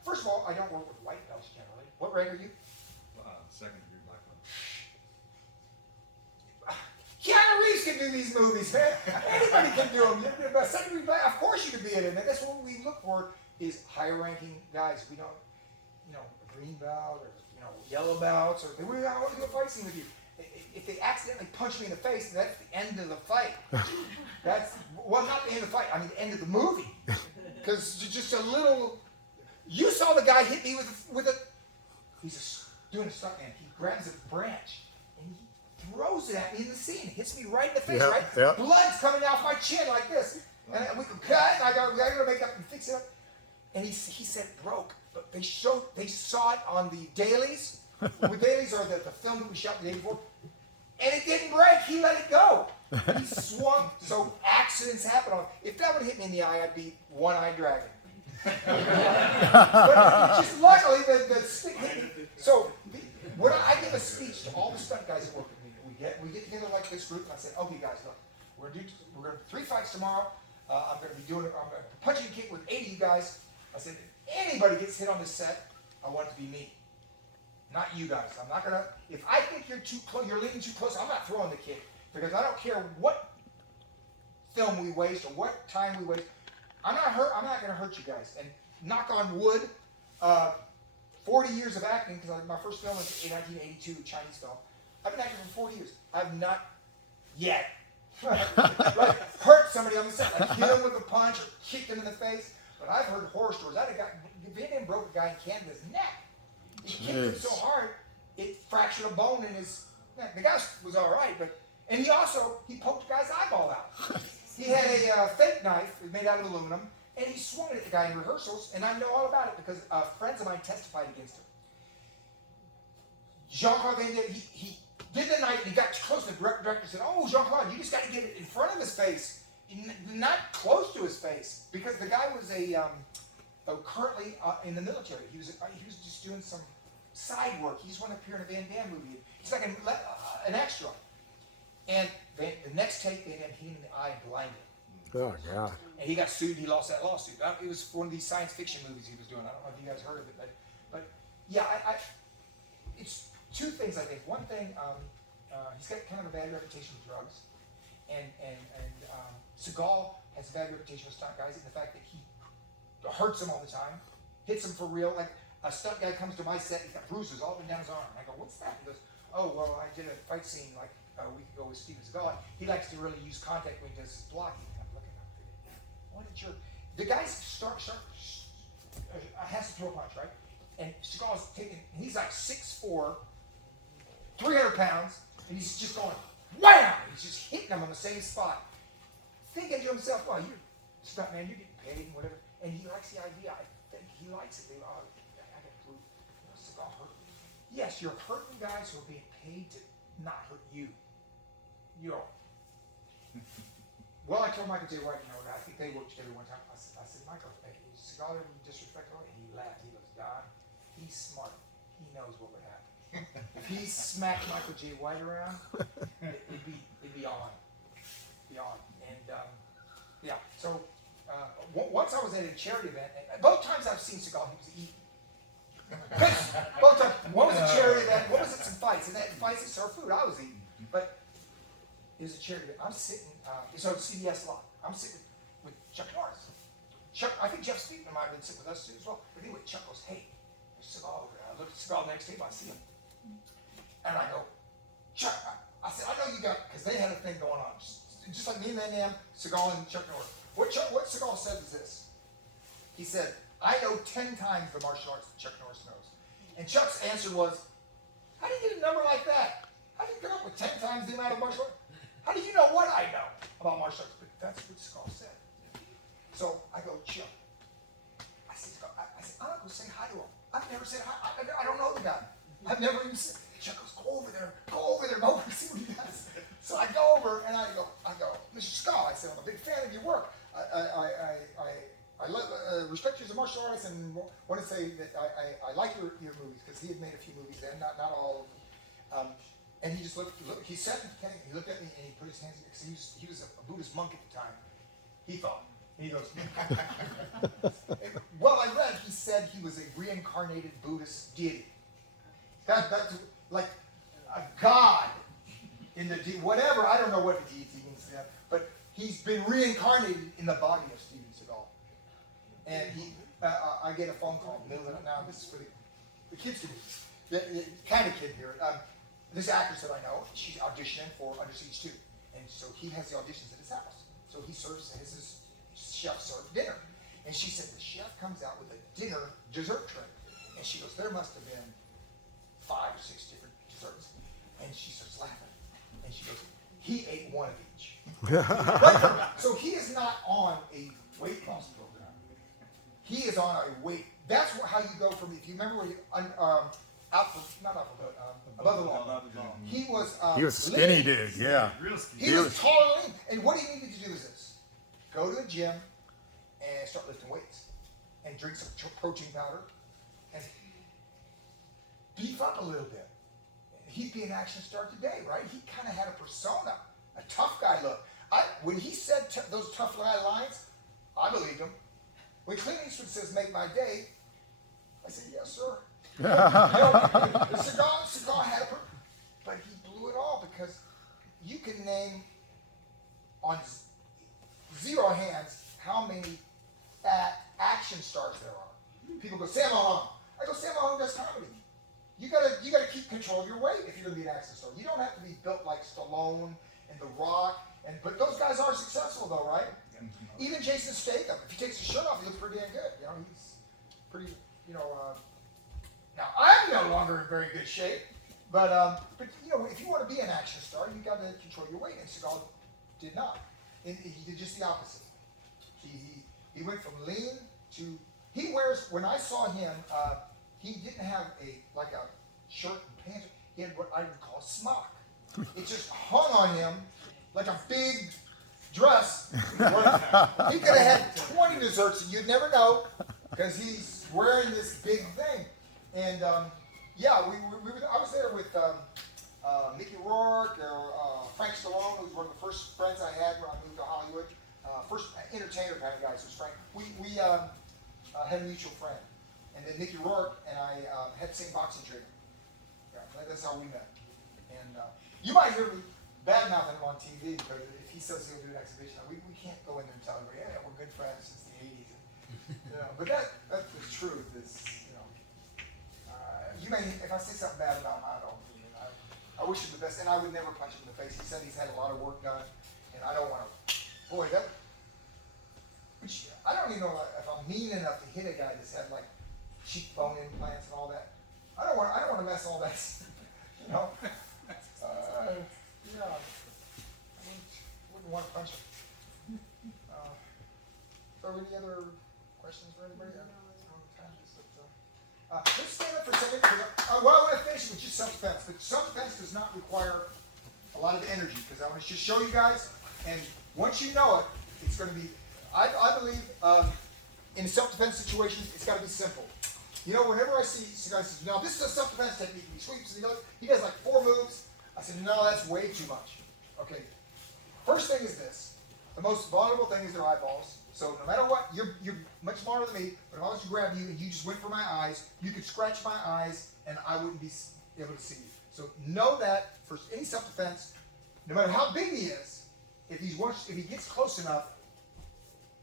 first of all, I don't work with white belts generally. What rank are you? Second degree black belt. Keanu Reeves can do these movies, man. Anybody can do them. Second degree black, of course you can be in it. And that's what we look for, is higher ranking guys. We don't, a green belt or yellow belts, or I want to do a fight scene with you. If they accidentally punch me in the face, that's the end of the fight. Not the end of the fight, I mean the end of the movie. Because just a little, you saw the guy hit me with a, he's doing a stunt man. He grabs a branch and he throws it at me in the scene. Hits me right in the face, Yep, right? yep. Blood's coming off my chin like this. And we can cut, I gotta make up and fix it up. And he said it broke, but they saw it on the dailies. The dailies are the film that we shot the day before. And it didn't break. He let it go. He swung. So accidents happen. If that would have hit me in the eye, I'd be one-eyed dragon. But just luckily, the stick hit me. So when I give a speech to all the stunt guys that work with me, we get together like this group, and I say, okay, guys, look, we're gonna do 3 fights tomorrow. I'm gonna be punching a kick with 8 of you guys. I said, if anybody gets hit on this set, I want it to be me. Not you guys. I'm not gonna. If I think you're too close, you're leaning too close, I'm not throwing the kick, because I don't care what film we waste or what time we waste. I'm not gonna hurt you guys. And knock on wood, 40 years of acting, because my first film was in 1982, Chinese film. I've been acting for 40 years. I've not yet hurt somebody on the set. Like hit him with a punch or kicked him in the face. But I've heard horror stories. I had a guy, Van Damme broke a guy in Canada's neck. He kicked him so hard, it fractured a bone in his neck. The guy was all right, and he poked the guy's eyeball out. He had a fake knife made out of aluminum, and he swung it at the guy in rehearsals, and I know all about it because friends of mine testified against him. Jean-Claude Van Damme, he did the knife, and he got too close, and the director said, oh, Jean-Claude, you just got to get it in front of his face, not close to his face, because the guy was currently in the military. He was just doing some side work. He just wanted to appear in a Van Damme movie. He's like an extra. And the next take, Van Damme hit him in the eye and blinded him. Oh, God. And he got sued. He lost that lawsuit. It was one of these science fiction movies he was doing. I don't know if you guys heard of it, but yeah, it's 2 things I think. One thing, he's got kind of a bad reputation with drugs, and Seagal has a bad reputation with stunt guys in the fact that he hurts him all the time, hits him for real. Like a stunt guy comes to my set, he's got bruises all up and down his arm. And I go, what's that? He goes, oh, well, I did a fight scene like a week ago with Steven Seagal. He likes to really use contact when he does his blocking. And I'm looking up at it. The guy has to throw a punch, right? And Seagal's taking, he's like 6'4", 300 pounds, and he's just going, wham! He's just hitting him on the same spot. Thinking to himself, well, you're stunt man, you're getting paid and whatever. And he likes the idea. I think he likes it. I got proof. Seagal hurt me. Yes, you're hurting guys who are being paid to not hurt you. Well, I told Michael J. White, I think they worked together one time. I said, Michael, hey, is Seagal ever disrespectful? And he laughed. He goes, Don, he's smart. He knows what would happen. If he smacked Michael J. White around, it'd be on. And yeah, so once I was at a charity event, and both times I've seen Seagal, he was eating. Both times. One was a charity event, one was at some fights, and that fights at Surf Food, I was eating. But it was a charity event. I'm sitting, so CBS Live. I'm sitting with Chuck Norris. I think Jeff Speakman might have been sitting with us too as well. But anyway, Chuck goes, hey, there's Seagal over there. I look at Seagal next table, I see him. And I go, Chuck, I said, I know you got, because they had a thing going on. Just like me and Van Damme, Seagal and Chuck Norris. What Seagal said was this. He said, I know 10 times the martial arts that Chuck Norris knows. And Chuck's answer was, how do you get a number like that? How do you come up with 10 times the amount of martial arts? How do you know what I know about martial arts? But that's what Seagal said. So I go, Chuck. I said, I'm not going to say hi to him. I've never said hi. I don't know the guy. I've never even said, Chuck goes, go over there, go over and see what he does. So I go over and I go, Mr. Seagal, I said, I'm a big fan of your work. I respect you as a martial artist and want to say that I like your movies, because he had made a few movies then, not all of them. And he just looked, he sat in the he looked at me and he put his hands, because he was a Buddhist monk at the time. He thought. He goes, well, I read he said he was a reincarnated Buddhist deity. That's like a god in the whatever, I don't know what the deity means, but he's been reincarnated in the body of Steven Seagal. And I get a phone call in the middle of the night. Now, this is for the kids to me. The kind of kid here. This actress that I know, she's auditioning for Under Siege 2. And so he has the auditions at his house. So he serves, his chef served dinner. And she said the chef comes out with a dessert tray. And she goes, there must have been 5 or 6 different desserts. And she starts laughing. And she goes, he ate one of each. Right? So he is not on a weight loss program. He is on a weight. That's how you go from, if you remember where you, above the law. He was a skinny dude, yeah. Real skinny. He was tall and lean. And what he needed to do is this. Go to the gym and start lifting weights. And drink some protein powder. And beef up a little bit. He'd be an action star today, right? He kind of had a persona, a tough guy look. When he said those tough guy lines, I believed him. When Clint Eastwood says, make my day, I said, yes, sir. Seagal had a but he blew it all, because you can name on 0 hands how many action stars there are. People go, Sammo Hung. I go, Sammo Hung does comedy. You gotta keep control of your weight if you're gonna be an action star. You don't have to be built like Stallone and The Rock, but those guys are successful though, right? Even Jason Statham, if he takes his shirt off, he looks pretty damn good. He's pretty, now I'm no longer in very good shape, but if you want to be an action star, you got to control your weight. And Seagal did not. And he did just the opposite. He went from lean to when I saw him, he didn't have a shirt and pants. He had what I would call a smock. It just hung on him like a big dress. He could have had 20 desserts and you'd never know, because he's wearing this big thing. And I was there with Mickey Rourke, Frank Stallone, who was one of the first friends I had when I moved to Hollywood. First entertainer kind of guys was Frank. We had a mutual friend. And then Mickey Rourke and I had the same boxing training. Yeah, that's how we met. And you might hear me bad-mouthing him on TV, because if he says he'll do an exhibition, we can't go in there and tell him, yeah, we're good friends since the 80s. But that's the truth. If I say something bad about him, I don't mean it. I wish him the best, and I would never punch him in the face. He said he's had a lot of work done, and I don't want to. Boy, I don't even know if I'm mean enough to hit a guy that's had cheekbone implants and all that. I don't want to mess all that. I wouldn't want to punch him. So, any other questions for anybody? Let's stand up for a second. I want to finish with just self-defense. But self-defense does not require a lot of energy, because I want to just show you guys. And once you know it, it's going to be. I believe in self-defense situations, it's got to be simple. Whenever I see guys say, "No, this is a self-defense technique," he sweeps and he does 4 moves. I said, "No, that's way too much." Okay. First thing is this: the most vulnerable thing is their eyeballs. So no matter what, you're much smarter than me, but if I was to grab you and you just went for my eyes, you could scratch my eyes and I wouldn't be able to see you. So know that for any self-defense, no matter how big he is, if he gets close enough,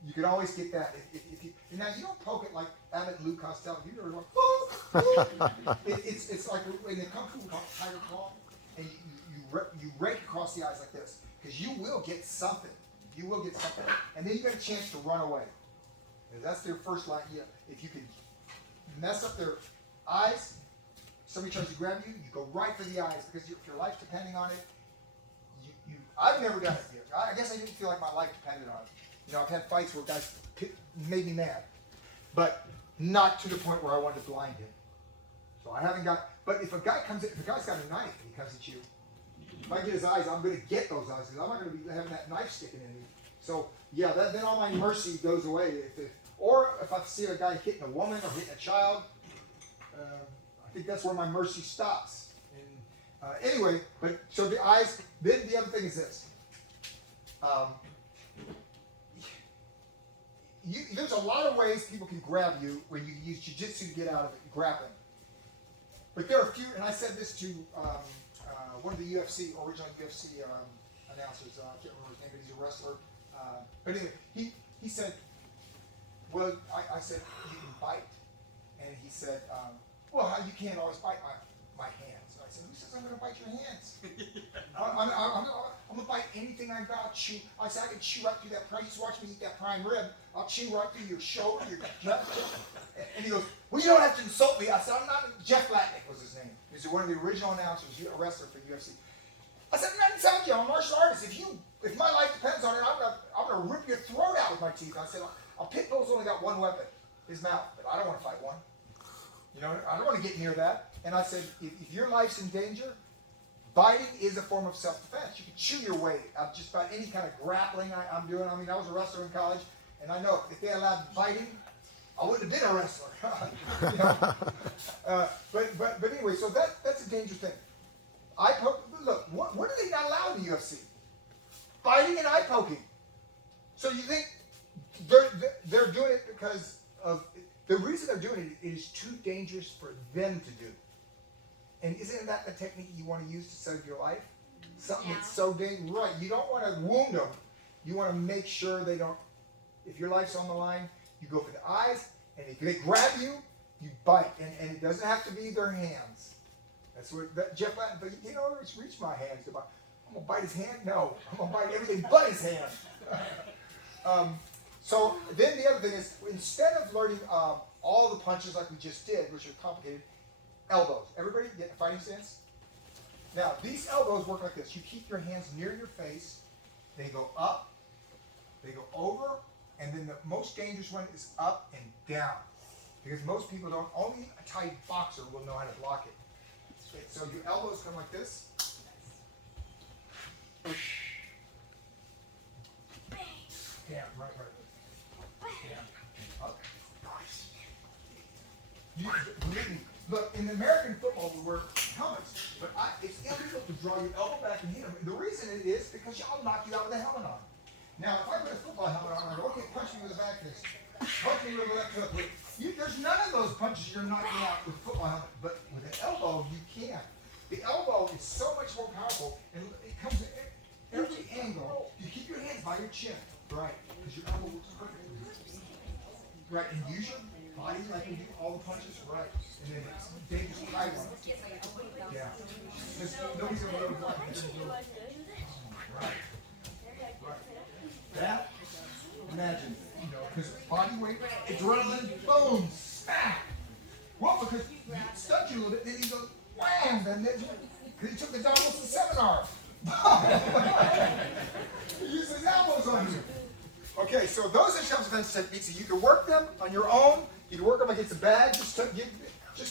you can always get that. Now you don't poke it like Abbott and Lou Costello. You never like, it's like in the Kung Fu Tiger Claw, and you rake across the eyes like this, because you will get something You will get something. And then you get a chance to run away. And that's their first line. Yeah, if you can mess up their eyes, somebody tries to grab you, you go right for the eyes because if your life's depending on it, I've never done it. I guess I didn't feel like my life depended on it. You know, I've had fights where guys made me mad, but not to the point where I wanted to blind him. So I haven't got. But if a guy's got a knife and he comes at you, if I get his eyes, I'm going to get those eyes because I'm not going to be having that knife sticking in me. So yeah, then all my mercy goes away. Or if I see a guy hitting a woman or hitting a child, I think that's where my mercy stops. And anyway, but so the eyes. Then the other thing is this. There's a lot of ways people can grab you when you use jiu-jitsu to get out of it, grappling. But there are a few, and I said this to one of the original UFC announcers. I can't remember his name, but he's a wrestler. But anyway, he said, well, I said, you can bite. And he said, well, you can't always bite my hands. I said, who says I'm going to bite your hands? I'm going to bite anything I've got. Chew. I said, I can chew right through that prime. You used to watch me eat that prime rib. I'll chew right through your shoulder, your gut. And he goes, well, you don't have to insult me. I said, I'm not. Jeff Latnick was his name. He's one of the original announcers, a wrestler for UFC. I said, I'm not insult you. I'm a martial artist. If my life depends on it, I'm gonna rip your throat out with my teeth. I said, a pit bull's only got one weapon, his mouth. But I don't want to fight one. You know, I don't want to get near that. And I said, if your life's in danger, biting is a form of self-defense. You can chew your way out just about any kind of grappling I'm doing. I mean, I was a wrestler in college, and I know if they allowed biting, I wouldn't have been a wrestler. You know? But anyway, so that's a dangerous thing. Eye poke. Look, what are they not allowed in the UFC? Biting and eye poking. So you think they're doing it because of the reason they're doing it is too dangerous for them to do. And isn't that the technique you want to use to save your life? Something that's so dangerous. Right. You don't want to wound them. You want to make sure they don't. If your life's on the line, you go for the eyes, and if they grab you, you bite. And it doesn't have to be their hands. That's what Jeff Lattin, but you know, reach my hands. I'm going to bite his hand? No. I'm going to bite everything but his hand. So then the other thing is, instead of learning all the punches like we just did, which are complicated, elbows. Everybody get a fighting stance? Now, these elbows work like this. You keep your hands near your face. They go up. They go over. And then the most dangerous one is up and down. Because most people don't, only a tight boxer will know how to block it. So your elbows come like this. Yeah, right. Yeah. Look, in American football we wear helmets, but it's illegal to draw your elbow back and hit them. The reason it is because I'll knock you out with a helmet on. Now, if I put a football helmet on, I go, okay, punch me with the back fist. Punch me with the left hook. There's none of those punches you're knocking out with a football helmet, but with an elbow, you can. The elbow is so much more powerful, and it comes at every angle. You keep your hands by your chin, right, because your elbow works perfectly. Right, and use your body like we do all the punches, right, and then it's dangerous high one. Yeah. Because nobody's going to let it block. Right. That, imagine, because body weight, adrenaline, boom, smack. Well, because he stunned you a little bit, then he goes, wham, and then he took the Davos seminar. He used his elbows on you. Okay, so those are self-defense techniques. So you can work them on your own. You can work them against a bag, just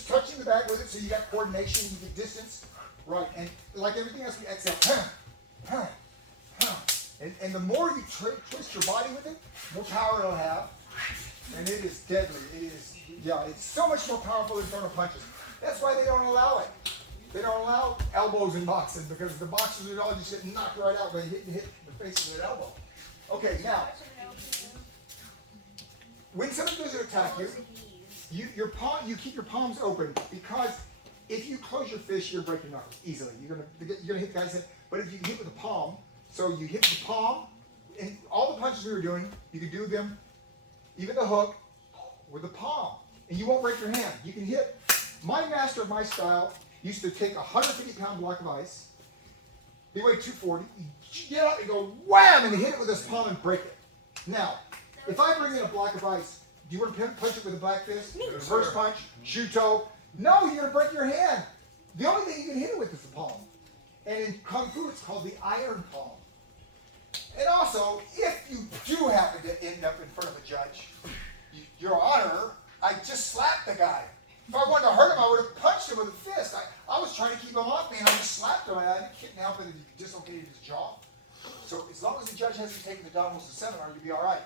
touching the bag with it so you got coordination, you get distance. Right, and like everything else, we exhale. And the more you twist your body with it, more power it'll have. And it is deadly. It's so much more powerful than throwing punches. That's why they don't allow it. They don't allow elbows in boxing because the boxers would all just get knocked right out by hit the face of their elbow. Okay, now, when somebody goes to attack you, you keep your palms open because if you close your fist, you're breaking knuckles easily. You're gonna hit the guy's head. But if you hit with the palm, so you hit the palm, and all the punches we were doing, you can do them, even the hook, with the palm, and you won't break your hand. You can hit. My master of my style used to take a 150-pound block of ice, He weighed 240. You get up and go wham, and hit it with his palm and break it. Now, if I bring in a block of ice, do you want to punch it with a black fist? Reverse punch, shuto? No, you're going to break your hand. The only thing you can hit it with is the palm. And in Kung Fu, it's called the iron palm. And also, if you do happen to end up in front of a judge, Your Honor, I just slapped the guy. If I wanted to hurt him, I would have punched him with a fist. I was trying to keep him off me, and I just slapped him. I couldn't help it if he dislocated his jaw. So as long as the judge hasn't taken the Donald's to seminar, you'll be all right.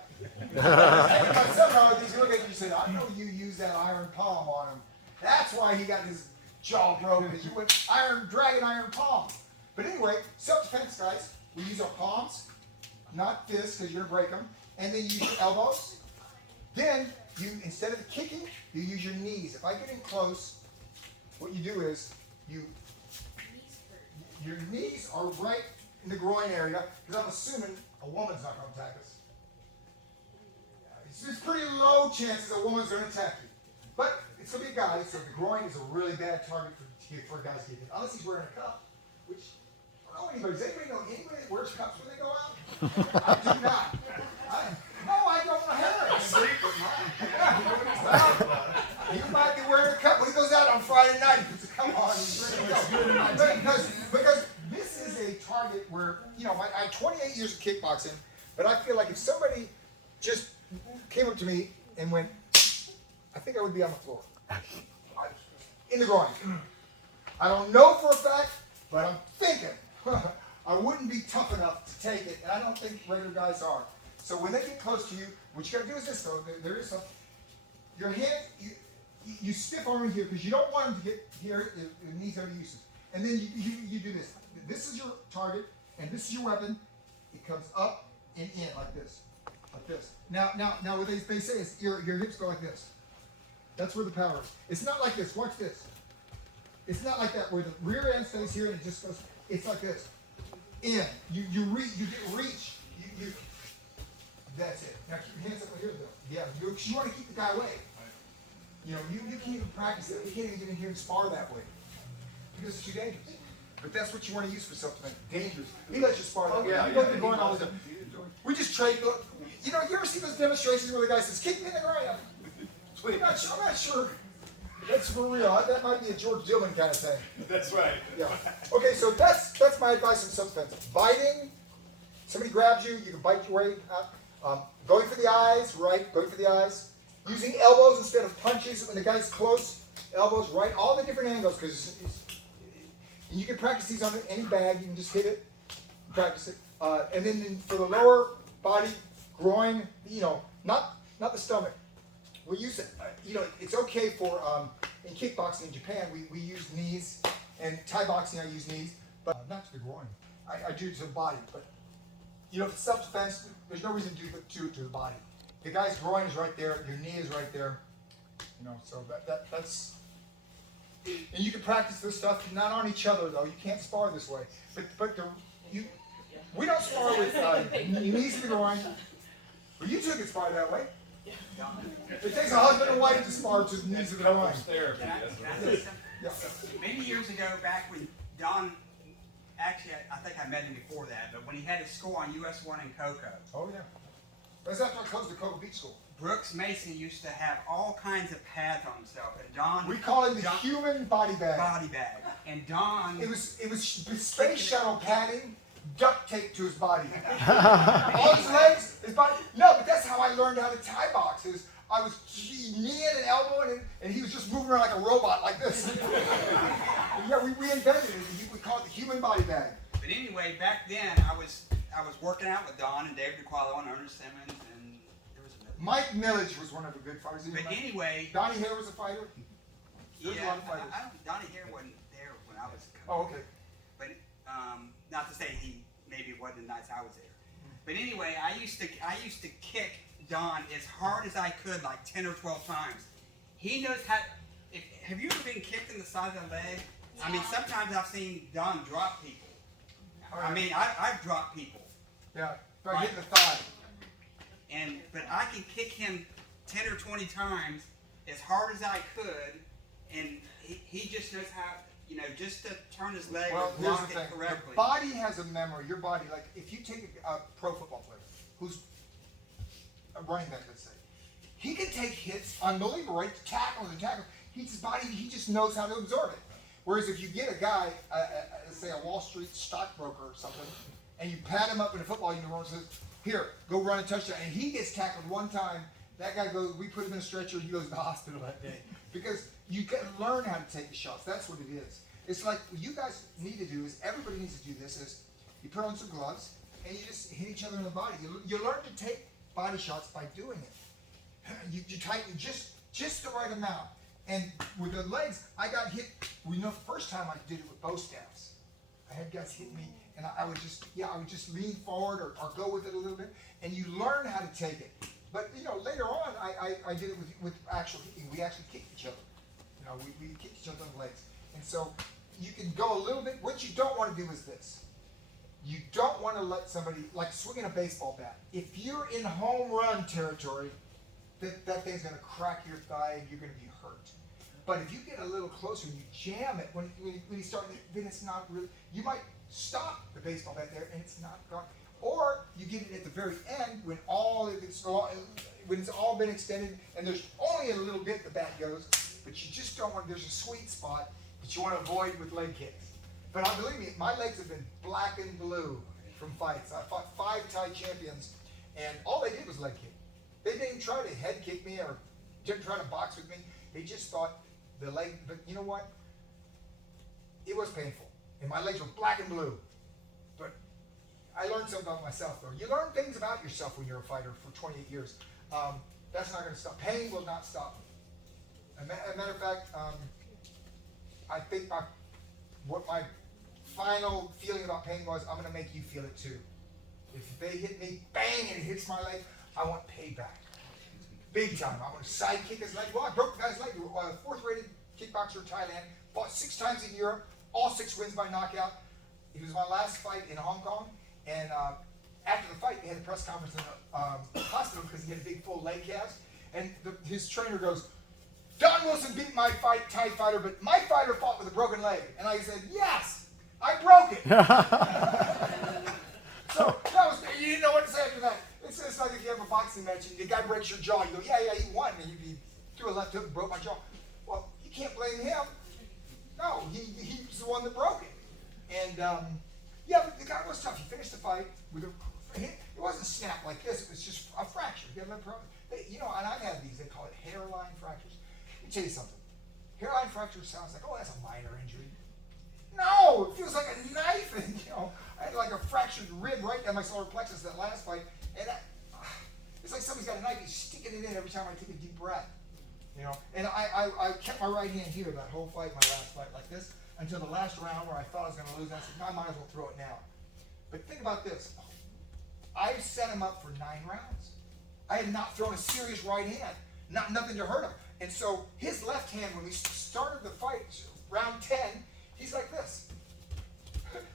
My seminar, he's looking at you and say, I know you used that iron palm on him. That's why he got his jaw broken, because you went dragon iron palm. But anyway, self-defense, guys, we use our palms, not fists, because you're going to break them. And then you use your elbows. Then, instead of kicking, you use your knees. If I get in close, what you do is, your knees are right in the groin area, because I'm assuming a woman's not going to attack us. It's pretty low chances a woman's going to attack you. But it's going to be a guy, so the groin is a really bad target for guys to get hit. Unless he's wearing a cup, which I don't know anybody. Does anybody know anybody that wears cups when they go out? I do not. I don't have it. He might be wearing a cup when he goes out on Friday night. He puts a cup on. He's ready to go. Because this is a target where, I had 28 years of kickboxing, but I feel like if somebody just came up to me and went, I think I would be on the floor. In the groin. I don't know for a fact, but I'm thinking I wouldn't be tough enough to take it, and I don't think regular guys are. So when they get close to you, what you got to do is this, though. There is something. Your hand, you stiff arm in here because you don't want them to get here. It needs other uses. And then you do this. This is your target, and this is your weapon. It comes up and in like this. Like this. Now what they say is your hips go like this. That's where the power is. It's not like this. Watch this. It's not like that where the rear end stays here and it just goes. It's like this. In. You get reach. That's it. Now keep your hands up here though. Yeah, you want to keep the guy away. You can't even practice it. You can't even get in here and spar that way. Because it's too dangerous. But that's what you want to use for something dangerous. He lets you spar that way. You don't be going all the time. We just trade. You ever see those demonstrations where the guy says, kick me in the ground? I'm not sure. That's for real. That might be a George Dillon kind of thing. That's right. Yeah. Okay, so that's my advice on self-defense. Biting. Somebody grabs you, you can bite your way out. Going for the eyes, right? Going for the eyes. Using elbows instead of punches when the guy's close. Elbows, right? All the different angles, because and you can practice these on any bag. You can just hit it, practice it. And then for the lower body, groin, not the stomach. We use it. It's okay for in kickboxing in Japan. We use knees, and Thai boxing I use knees, but not to the groin. I do it to the body, but if it's self-defense, there's no reason to do it to the body. The guy's groin is right there. Your knee is right there. So that's. And you can practice this stuff not on each other though. You can't spar this way. But we don't spar with knees to the groin. But you two can spar that way. It takes a husband and wife to spar to the knees of the groin. Yeah. Many years ago, back when Don, actually, I think I met him before that, but when he had his school on US 1 in Cocoa. Oh yeah. That's after I closed the Cocoa Beach School. Brooks Mason used to have all kinds of pads on himself, and Don. We call it the human body bag. Body bag, and Don. It was space shuttle padding, duct tape to his body. All his legs, his body. No, but that's how I learned how to Thai box. I was kneeing and elbowing, and he was just moving around like a robot, like this. Yeah, we invented it. We call it the human body bag. But anyway, back then I was working out with Don and David DeQualo and Ernest Simmons, and there was another. Mike Millage was one of the good fighters. But anyway, Donnie Hare was a fighter. There's a lot of fighters. Donnie Hare wasn't there when I was coming. Oh, okay. But not to say maybe it wasn't the nights I was there. But anyway, I used to kick Don as hard as I could, like 10 or 12 times. He knows how. Have you ever been kicked in the side of the leg? I mean, sometimes I've seen Don drop people. I mean, I've dropped people. Yeah, by hitting the thigh. But I can kick him 10 or 20 times as hard as I could, and he just knows how. just to turn his leg Well, or here's block the it thing. correctly. The body has a memory. Your body, like if you take a pro football player who's a running back, let's say, he can take hits, unbelievable, right? Tackles and tackles. His body, he just knows how to absorb it. Whereas if you get a guy, say a Wall Street stockbroker or something, and you pat him up in a football uniform and says, "Here, go run a touchdown," and he gets tackled one time, that guy goes, we put him in a stretcher, he goes to the hospital that day. Because you can learn how to take the shots. That's what it is. It's like what you guys need to do is, everybody needs to do this, is you put on some gloves and you just hit each other in the body. You learn to take body shots by doing it. You tighten just the right amount. And with the legs, I got hit, the first time I did it with bow staffs. I had guys hit me and I would just lean forward or go with it a little bit, and you learn how to take it. But later on, I did it with actual kicking. We actually kicked each other. We kicked each other on the legs. And so you can go a little bit. What you don't want to do is this. You don't want to let somebody, like swinging a baseball bat. If you're in home run territory, that thing's going to crack your thigh and you're going to be hurt. But if you get a little closer and you jam it, when you start, then it's not really, you might stop the baseball bat there and it's not gone. Or you get it at the very end when it's all been extended and there's only a little bit the bat goes, but you just don't want, there's a sweet spot that you want to avoid with leg kicks. But believe me, my legs have been black and blue from fights. I fought 5 Thai champions and all they did was leg kick. They didn't try to head kick me or didn't try to box with me. They just thought the leg, but you know what? It was painful. And my legs were black and blue. But I learned something about myself, though. You learn things about yourself when you're a fighter for 28 years. That's not going to stop. Pain will not stop. As a matter of fact, I think what my final feeling about pain was, I'm going to make you feel it too. If they hit me, bang, and it hits my leg, I want payback. Big time. I want to side kick his leg. Well, I broke the guy's leg. 4th rated kickboxer in Thailand. Fought 6 times in Europe. All 6 wins by knockout. It was my last fight in Hong Kong. And after the fight, they had a press conference in the hospital because he had a big full leg cast. And his trainer goes, "Don Wilson beat my Thai fighter, but my fighter fought with a broken leg." And I said, "Yes, I broke it." So that was, you didn't know what to say after that. It's like if you have a boxing match and the guy breaks your jaw, you go, yeah, he won. And he threw a left hook and broke my jaw. Well, you can't blame him. No, he was the one that broke it. And but the guy was tough. He finished the fight with it wasn't snap like this. It was just a fracture. He had no problem. And I've had these. They call it hairline fractures. Let me tell you something. Hairline fracture sounds like, oh, that's a minor injury. No, it feels like a knife. And I had like a fractured rib right down my solar plexus that last fight. And it's like somebody's got a knife, he's sticking it in every time I take a deep breath. And I kept my right hand here that whole fight, my last fight, like this, until the last round where I thought I was going to lose. I said, I might as well throw it now. But think about this. I set him up for 9 rounds. I had not thrown a serious right hand, nothing to hurt him. And so his left hand, when we started the fight, round 10, he's like this.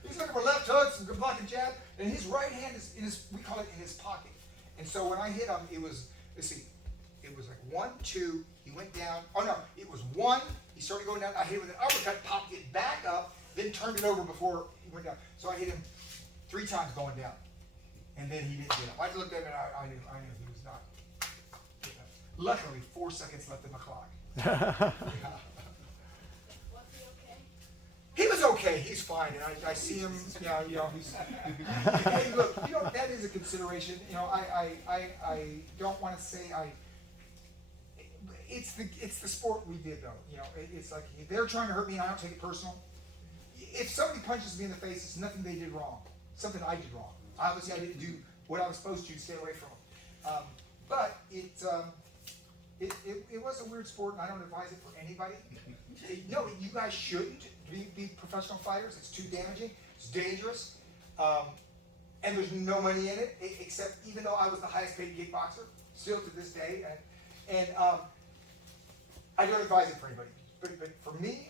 He's looking for left hooks and blocking jab, and his right hand is in his, we call it in his pocket. And so when I hit him, it was, it was like 1, 2, he went down. Oh no, it was 1, he started going down, I hit him with an uppercut, popped it back up, then turned it over before he went down. So I hit him 3 times going down. And then he didn't get up. I looked at him and I knew he was not getting up. Luckily, 4 seconds left in the clock. Was he okay? He was okay. He's fine, and I see him. He's. Hey, look, that is a consideration. I don't want to say It's the sport we did, though. It's like they're trying to hurt me, and I don't take it personal. If somebody punches me in the face, it's nothing they did wrong. Something I did wrong. Obviously, I didn't do what I was supposed to stay away from them. But it was a weird sport, and I don't advise it for anybody. No, you guys shouldn't be professional fighters. It's too damaging. It's dangerous. And there's no money in it, except even though I was the highest paid kickboxer, still to this day. And I don't advise it for anybody. But for me,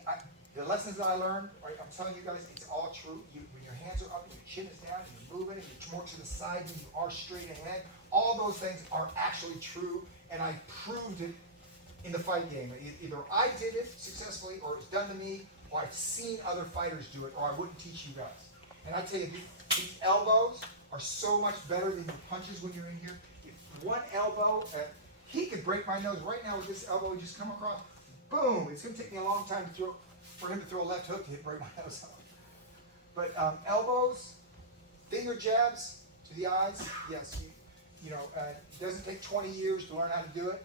the lessons that I learned, right, I'm telling you guys, it's all true. When your hands are up and your chin is down and you're moving and you're more to the side than you are straight ahead, all those things are actually true, and I proved it in the fight game. Either I did it successfully or it's done to me, or I've seen other fighters do it, or I wouldn't teach you guys. And I tell you, these elbows are so much better than your punches when you're in here. If one elbow, he could break my nose right now with this elbow. He just come across, boom. It's going to take me a long time for him to throw a left hook to break my nose off. But elbows, finger jabs to the eyes, yes. It doesn't take 20 years to learn how to do it.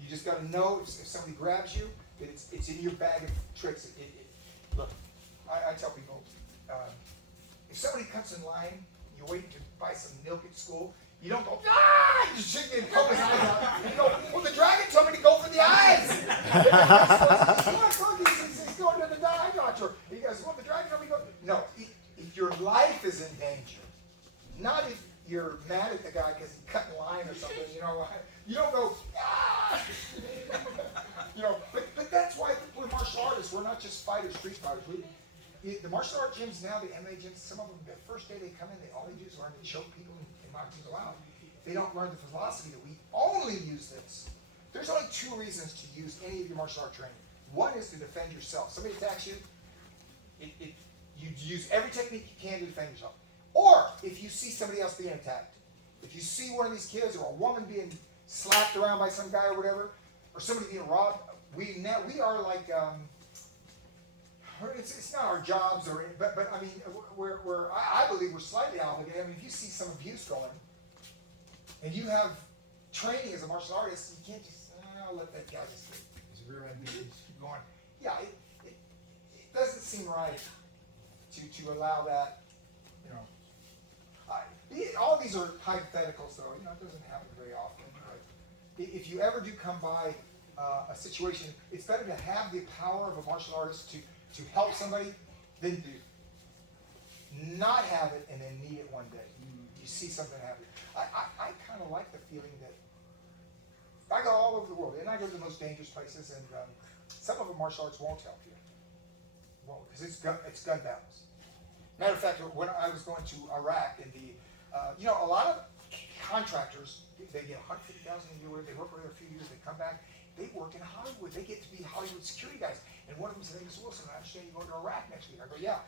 You just got to know if somebody grabs you, that it's in your bag of tricks. Look, I tell people, if somebody cuts in line, you're waiting to buy some milk at school, you don't go, ah! You shake and poke his eyes out. You go, well, the dragon told me to go for the eyes. He's going to the eye doctor. He goes, well, the dragon told me to go. No, if your life is in danger, not if you're mad at the guy because he cut in line or something, you don't go, ah! But that's why we're martial artists. We're not just fighters, street fighters. The martial art gyms now, the MMA gyms, some of them, the first day they come in, all they do is learn to choke people and knock people out. They don't learn the philosophy that we only use this. There's only two reasons to use any of your martial art training. One is to defend yourself. Somebody attacks you, you use every technique you can to defend yourself. Or if you see somebody else being attacked. If you see one of these kids or a woman being slapped around by some guy or whatever, or somebody being robbed, we are like, it's not our jobs, but I mean, I believe we're slightly obligated. I mean, if you see some abuse going, and you have training as a martial artist, you can't just let that guy just get his rear end beat and just keep going. Yeah, it doesn't seem right to allow that. All these are hypotheticals, though. It doesn't happen very often. But if you ever do come by a situation, it's better to have the power of a martial artist to help somebody than to not have it and then need it one day. You see something happen. I kind of like the feeling that I go all over the world, and I go to the most dangerous places, and some of the martial arts won't help you. Because it's gun battles. Matter of fact, when I was going to Iraq, and a lot of contractors, they get $150,000 a year, they work for a few years, they come back, they work in Hollywood, they get to be Hollywood security guys. And one of them said, Mr. Wilson, I understand you're going to Iraq next week. I go, yeah.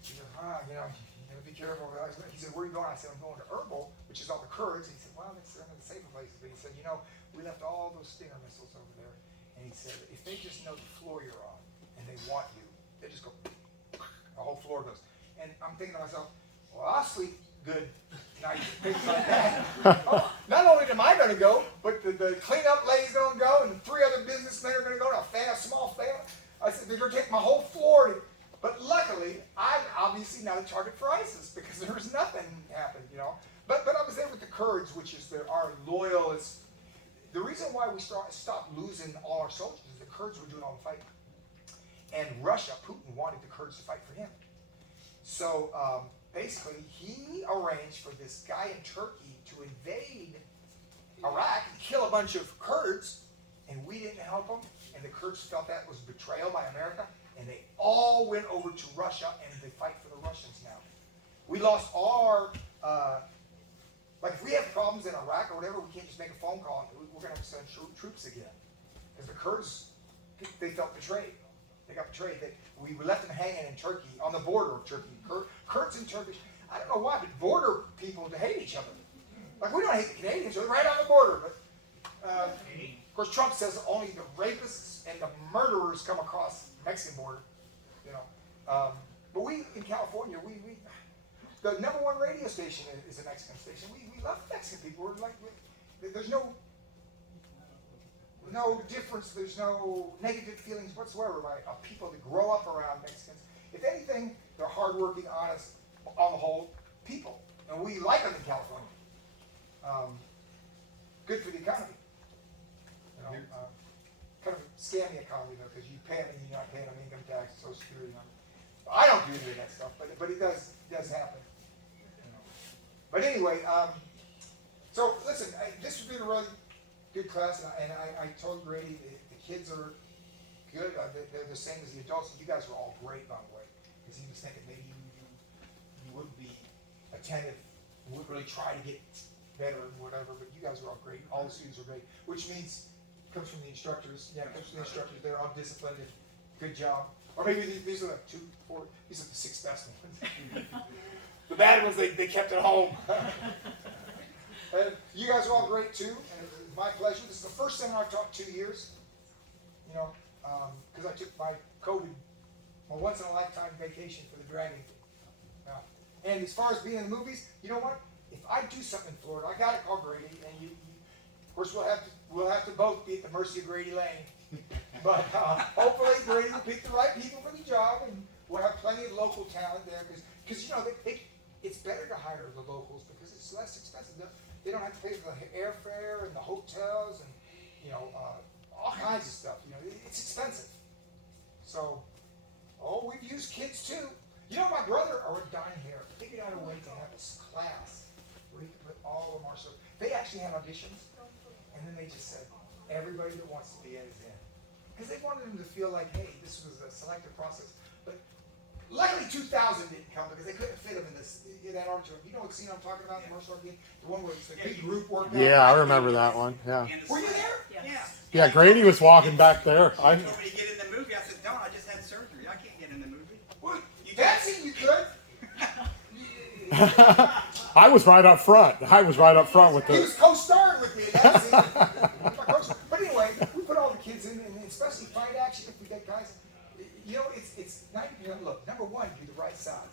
He goes, you gotta be careful. He said, where are you going? I said, I'm going to Erbil, which is all the Kurds. He said, well, that's one of the safer places. But he said, we left all those Stinger missiles over there. And he said, if they just know the floor you're on, and they want you, they just go, the whole floor goes. And I'm thinking to myself, well, I'll sleep good night, things like that. Not only am I going to go, but the cleanup lady's going to go, and 3 other businessmen are going to go to a small family. I said, they're going to take my whole floor. But luckily, I'm obviously not a target for ISIS because there was nothing happened, But I was there with the Kurds, which is our loyalists. The reason why we stopped losing all our soldiers is the Kurds were doing all the fighting. And Russia, Putin, wanted the Kurds to fight for him. So basically, he arranged for this guy in Turkey to invade Iraq and kill a bunch of Kurds, and we didn't help them, and the Kurds felt that was betrayal by America, and they all went over to Russia, and they fight for the Russians now. We lost our, if we have problems in Iraq or whatever, we can't just make a phone call, and we're going to have to send troops again. Because the Kurds, they felt betrayed. They got betrayed. We left them hanging in Turkey, on the border of Turkey. Kurds and Turkish, I don't know why, but border people hate each other. Like, we don't hate the Canadians, they're right on the border. But, of course, Trump says only the rapists and the murderers come across the Mexican border. But we, in California, the #1 radio station is a Mexican station. We love Mexican people. We're like, there's no difference, there's no negative feelings whatsoever by people that grow up around Mexicans. If anything, they're hardworking, honest, on the whole, people. And we like them in California. Good for the economy. Kind of a scammy economy, though, because you pay them and you're not paying them income tax, Social Security number. I don't do any of that stuff, but it does happen. But anyway, so listen, this has been a really good class, and I told Grady the kids are good. They're the same as the adults. You guys were all great, by the way, because he was thinking maybe you wouldn't be attentive, would really try to get better and whatever. But you guys are all great. All the students are great, which means comes from the instructors. Yeah, it comes from the instructors. They're all disciplined. Good job. Or maybe these are like 2, 4. These are the 6 best ones. The bad ones they kept at home. And you guys are all great too, and it's my pleasure. This is the first seminar I've taught in 2 years. You know, because I took my COVID, my once in a lifetime vacation for the dragon. And as far as being in the movies, you know what? If I do something in Florida, I gotta call Grady, and of course we'll have to both be at the mercy of Grady Lane. But hopefully Grady will pick the right people for the job, and we'll have plenty of local talent there. Because you know it's better to hire the locals because it's less expensive. They don't have to pay for the airfare and the hotels and you know all kinds of stuff. You know it's expensive. So we've used kids too. You know, my brother or Don here figured out a way to have this class where he could put all of them on. So they actually had auditions, and then they just said, everybody that wants to be in is in. Because they wanted them to feel like, hey, this was a selective process. But luckily 2000 didn't come because they couldn't fit them in that auditorium. You know what scene I'm talking about, the martial art game? The one where it's a big group workout? Yeah, I remember that one. Yeah. Were you there? Yeah. Yeah, Grady was walking back there. You told me to get in the movie. I said, no, I just had surgery. I can't get in the movie. Well, that scene you could. I was right up front. I was right up front with He was the. co-starring with me in that scene. But anyway, we put all the kids in, and especially fight action if we get guys. You know, it's 90%. Look, number one, do the right size.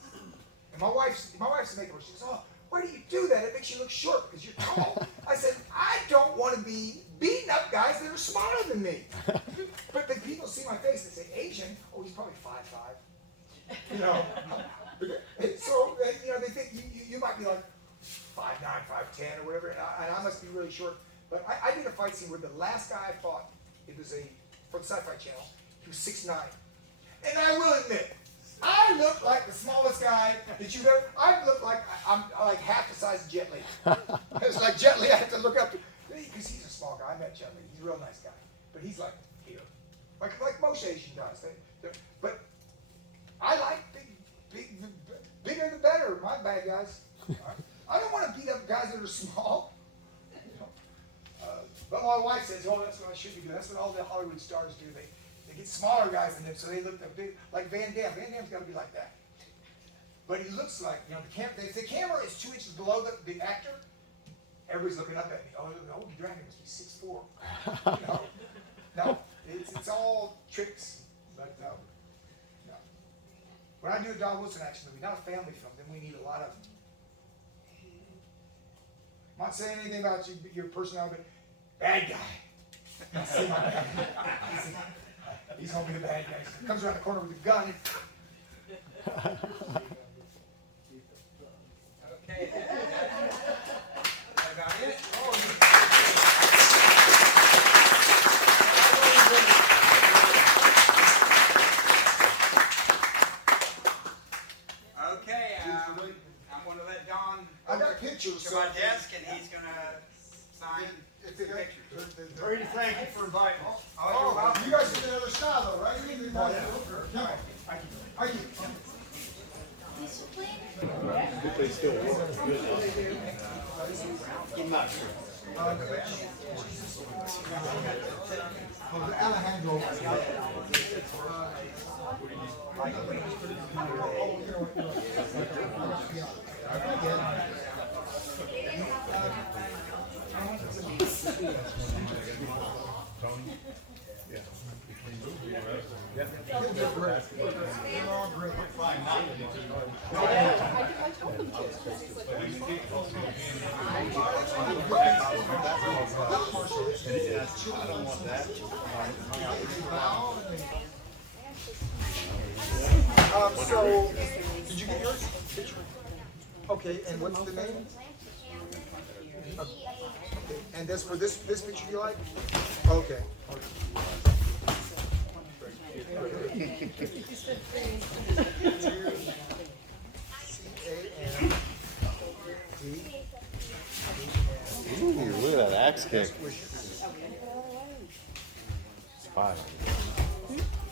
And my wife's making her. She goes, oh, why do you do that? It makes you look short because you're tall. I said, I don't want to be beating up guys that are smaller than me. But the people see my face and say, Asian. Oh, he's probably 5'5". You know. So you know they think you might be like 5'9", 5'10", or whatever, and I must be really short. But I did a fight scene where the last guy I fought, it was for the Sci-Fi Channel. He was 6'9", and I will admit, I look like the smallest guy that you've ever. I look like I'm like half the size of Jet Li. It's like Jet Li. I have to look up to because he's a small guy. I met Jet Li. He's a real nice guy, but he's like here, like most Asian guys. But I like bigger the better. My bad guys. I don't want to beat up guys that are small. But my wife says, oh, that's what I should be doing. That's what all the Hollywood stars do. They get smaller guys than them, so they look a big, like Van Damme. Van Damme's got to be like that. But he looks like, you know, if the camera is 2 inches below the actor, everybody's looking up at me. Oh, the dragon must be 6'4". You know? No, it's all tricks. But no. When I do a Don Wilson action movie, not a family film, then we need a lot of. I'm not saying anything about your personality, but bad guy. See my bad guy. He's gonna be the bad guy. He comes around the corner with a gun. Okay. That about it? Okay, I'm going to let Don I got pictures. to my desk, and he's going to sign the pictures. Brady, thank you for inviting us. Oh, you guys did another style though, right? You did another. No. Thank you. If they still work. I'm not sure. Alejandro. I don't want that. So, did you get yours? Okay, and what's the name? Okay. And that's for this picture you like? Okay. Ooh, look at that axe kick. It's 5.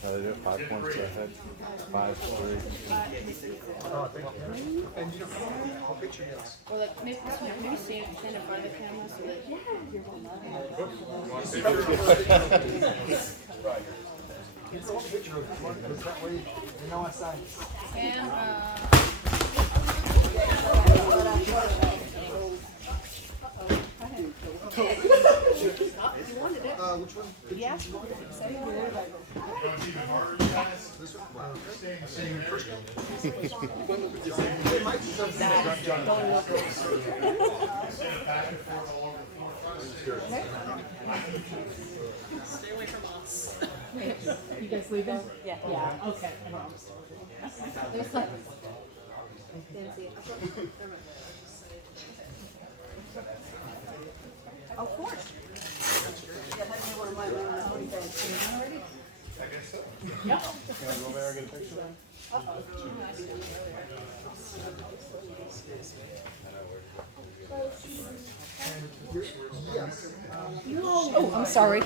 How they do it? 5 points ahead. 5, 3. Oh, thank you. And you know, I'll picture this. Or like maybe stand in front of the camera so that you're It's a picture of it, because that way you know I signed it. And Which one? yeah. You know what's even harder, you guys? This one? Staying the same area. It might be something that's not done. Instead of back and forth all over the floor. Stay away from us. You guys leaving? Yeah. Yeah. Okay. There's like. Of course. Yeah, that's one of my already. I guess so. Yeah. Can I go over there and get a picture? Yes. Oh, I'm sorry.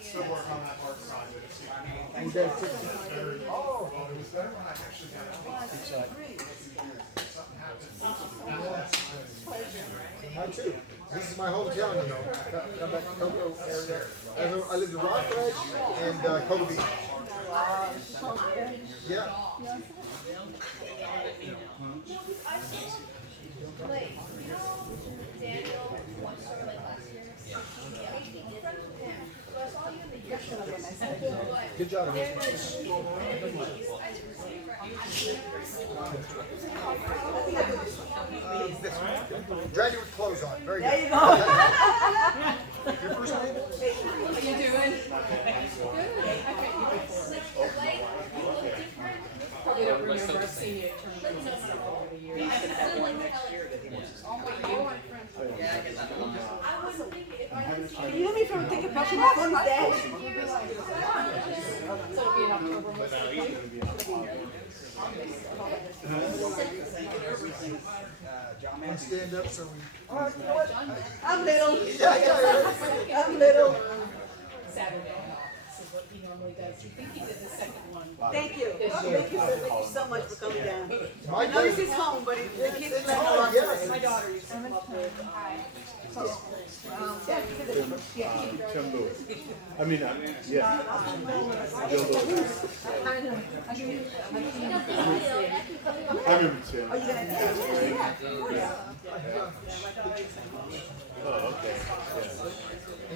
Still work on that hard side, but it's You guys took very, well, it was better when I actually got out. Something happened. mine too. This is my hometown, you know. Come back to Cocoa area. I lived in Rockledge and Cocoa Beach. Yeah. Good job. Drag your clothes on. Very good. There you go. Your first name? How you doing? Probably don't remember. I've seen you at tournaments over the years. Can you hear me from thinking about my phone is dead? So it'll be in October most likely. And stand up so we. I'm little. Yeah. I'm little. Saturday. This is what he normally does. I think he did the second one. Thank you. Thank you so much for coming down. My I know this is home, but the kids It's left home, us. yes. My daughter used to come up there. Tim Lewis. I mean, yeah. Bill Lewis. I remember Tim. Are you gonna take it? Oh, okay.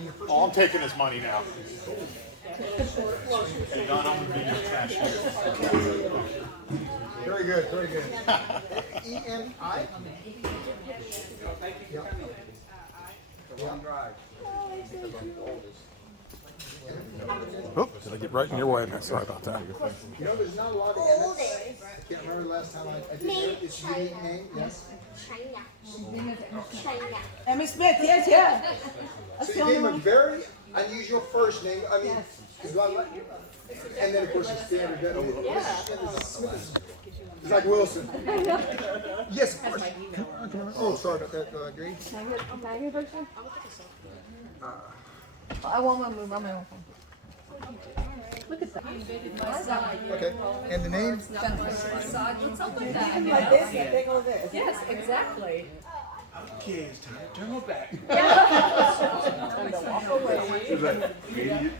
Yeah. Oh, I'm taking his money now. And Don, I'm gonna be your cashier. Very good, very good. E-M-I? Yeah. Oh, did I get right in your way? Sorry about that. You know, there's not a lot of Emmets. I can't remember the last time I did it. It's a unique name, yes. Emma Smith, yes, yeah. So you gave him a very unusual first name. I mean, it's a lot like, and then of course the standard. Smith is like Wilson. Yes, of course. Oh, sorry about that, Green. I won't move. I'm on. Look at that. Okay, and the name? Something like that. Like this, yeah, take all this. Yes, exactly. Okay, it's time to turn back.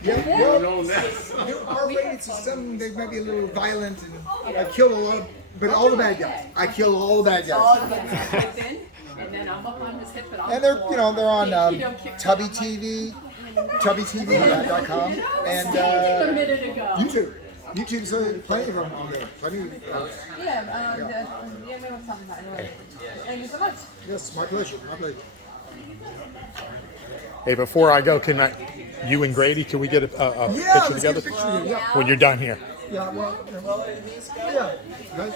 Yeah, well, you're R-rated, so some they might be a little violent, and I kill a lot, but all the bad guys. I kill all the bad guys. And then I'm up on his hip and And they're, you know, they're on Tubby TV, tubbytv.com, and a minute ago. YouTube. YouTube's plenty of them on there. Plenty. Thank you so much. Yes, my pleasure. My pleasure. Hey, before I go, you and Grady, can we get a Yeah, picture let's together? get a picture. Yeah. When you're done here. Yeah. Well. Yeah. Guys.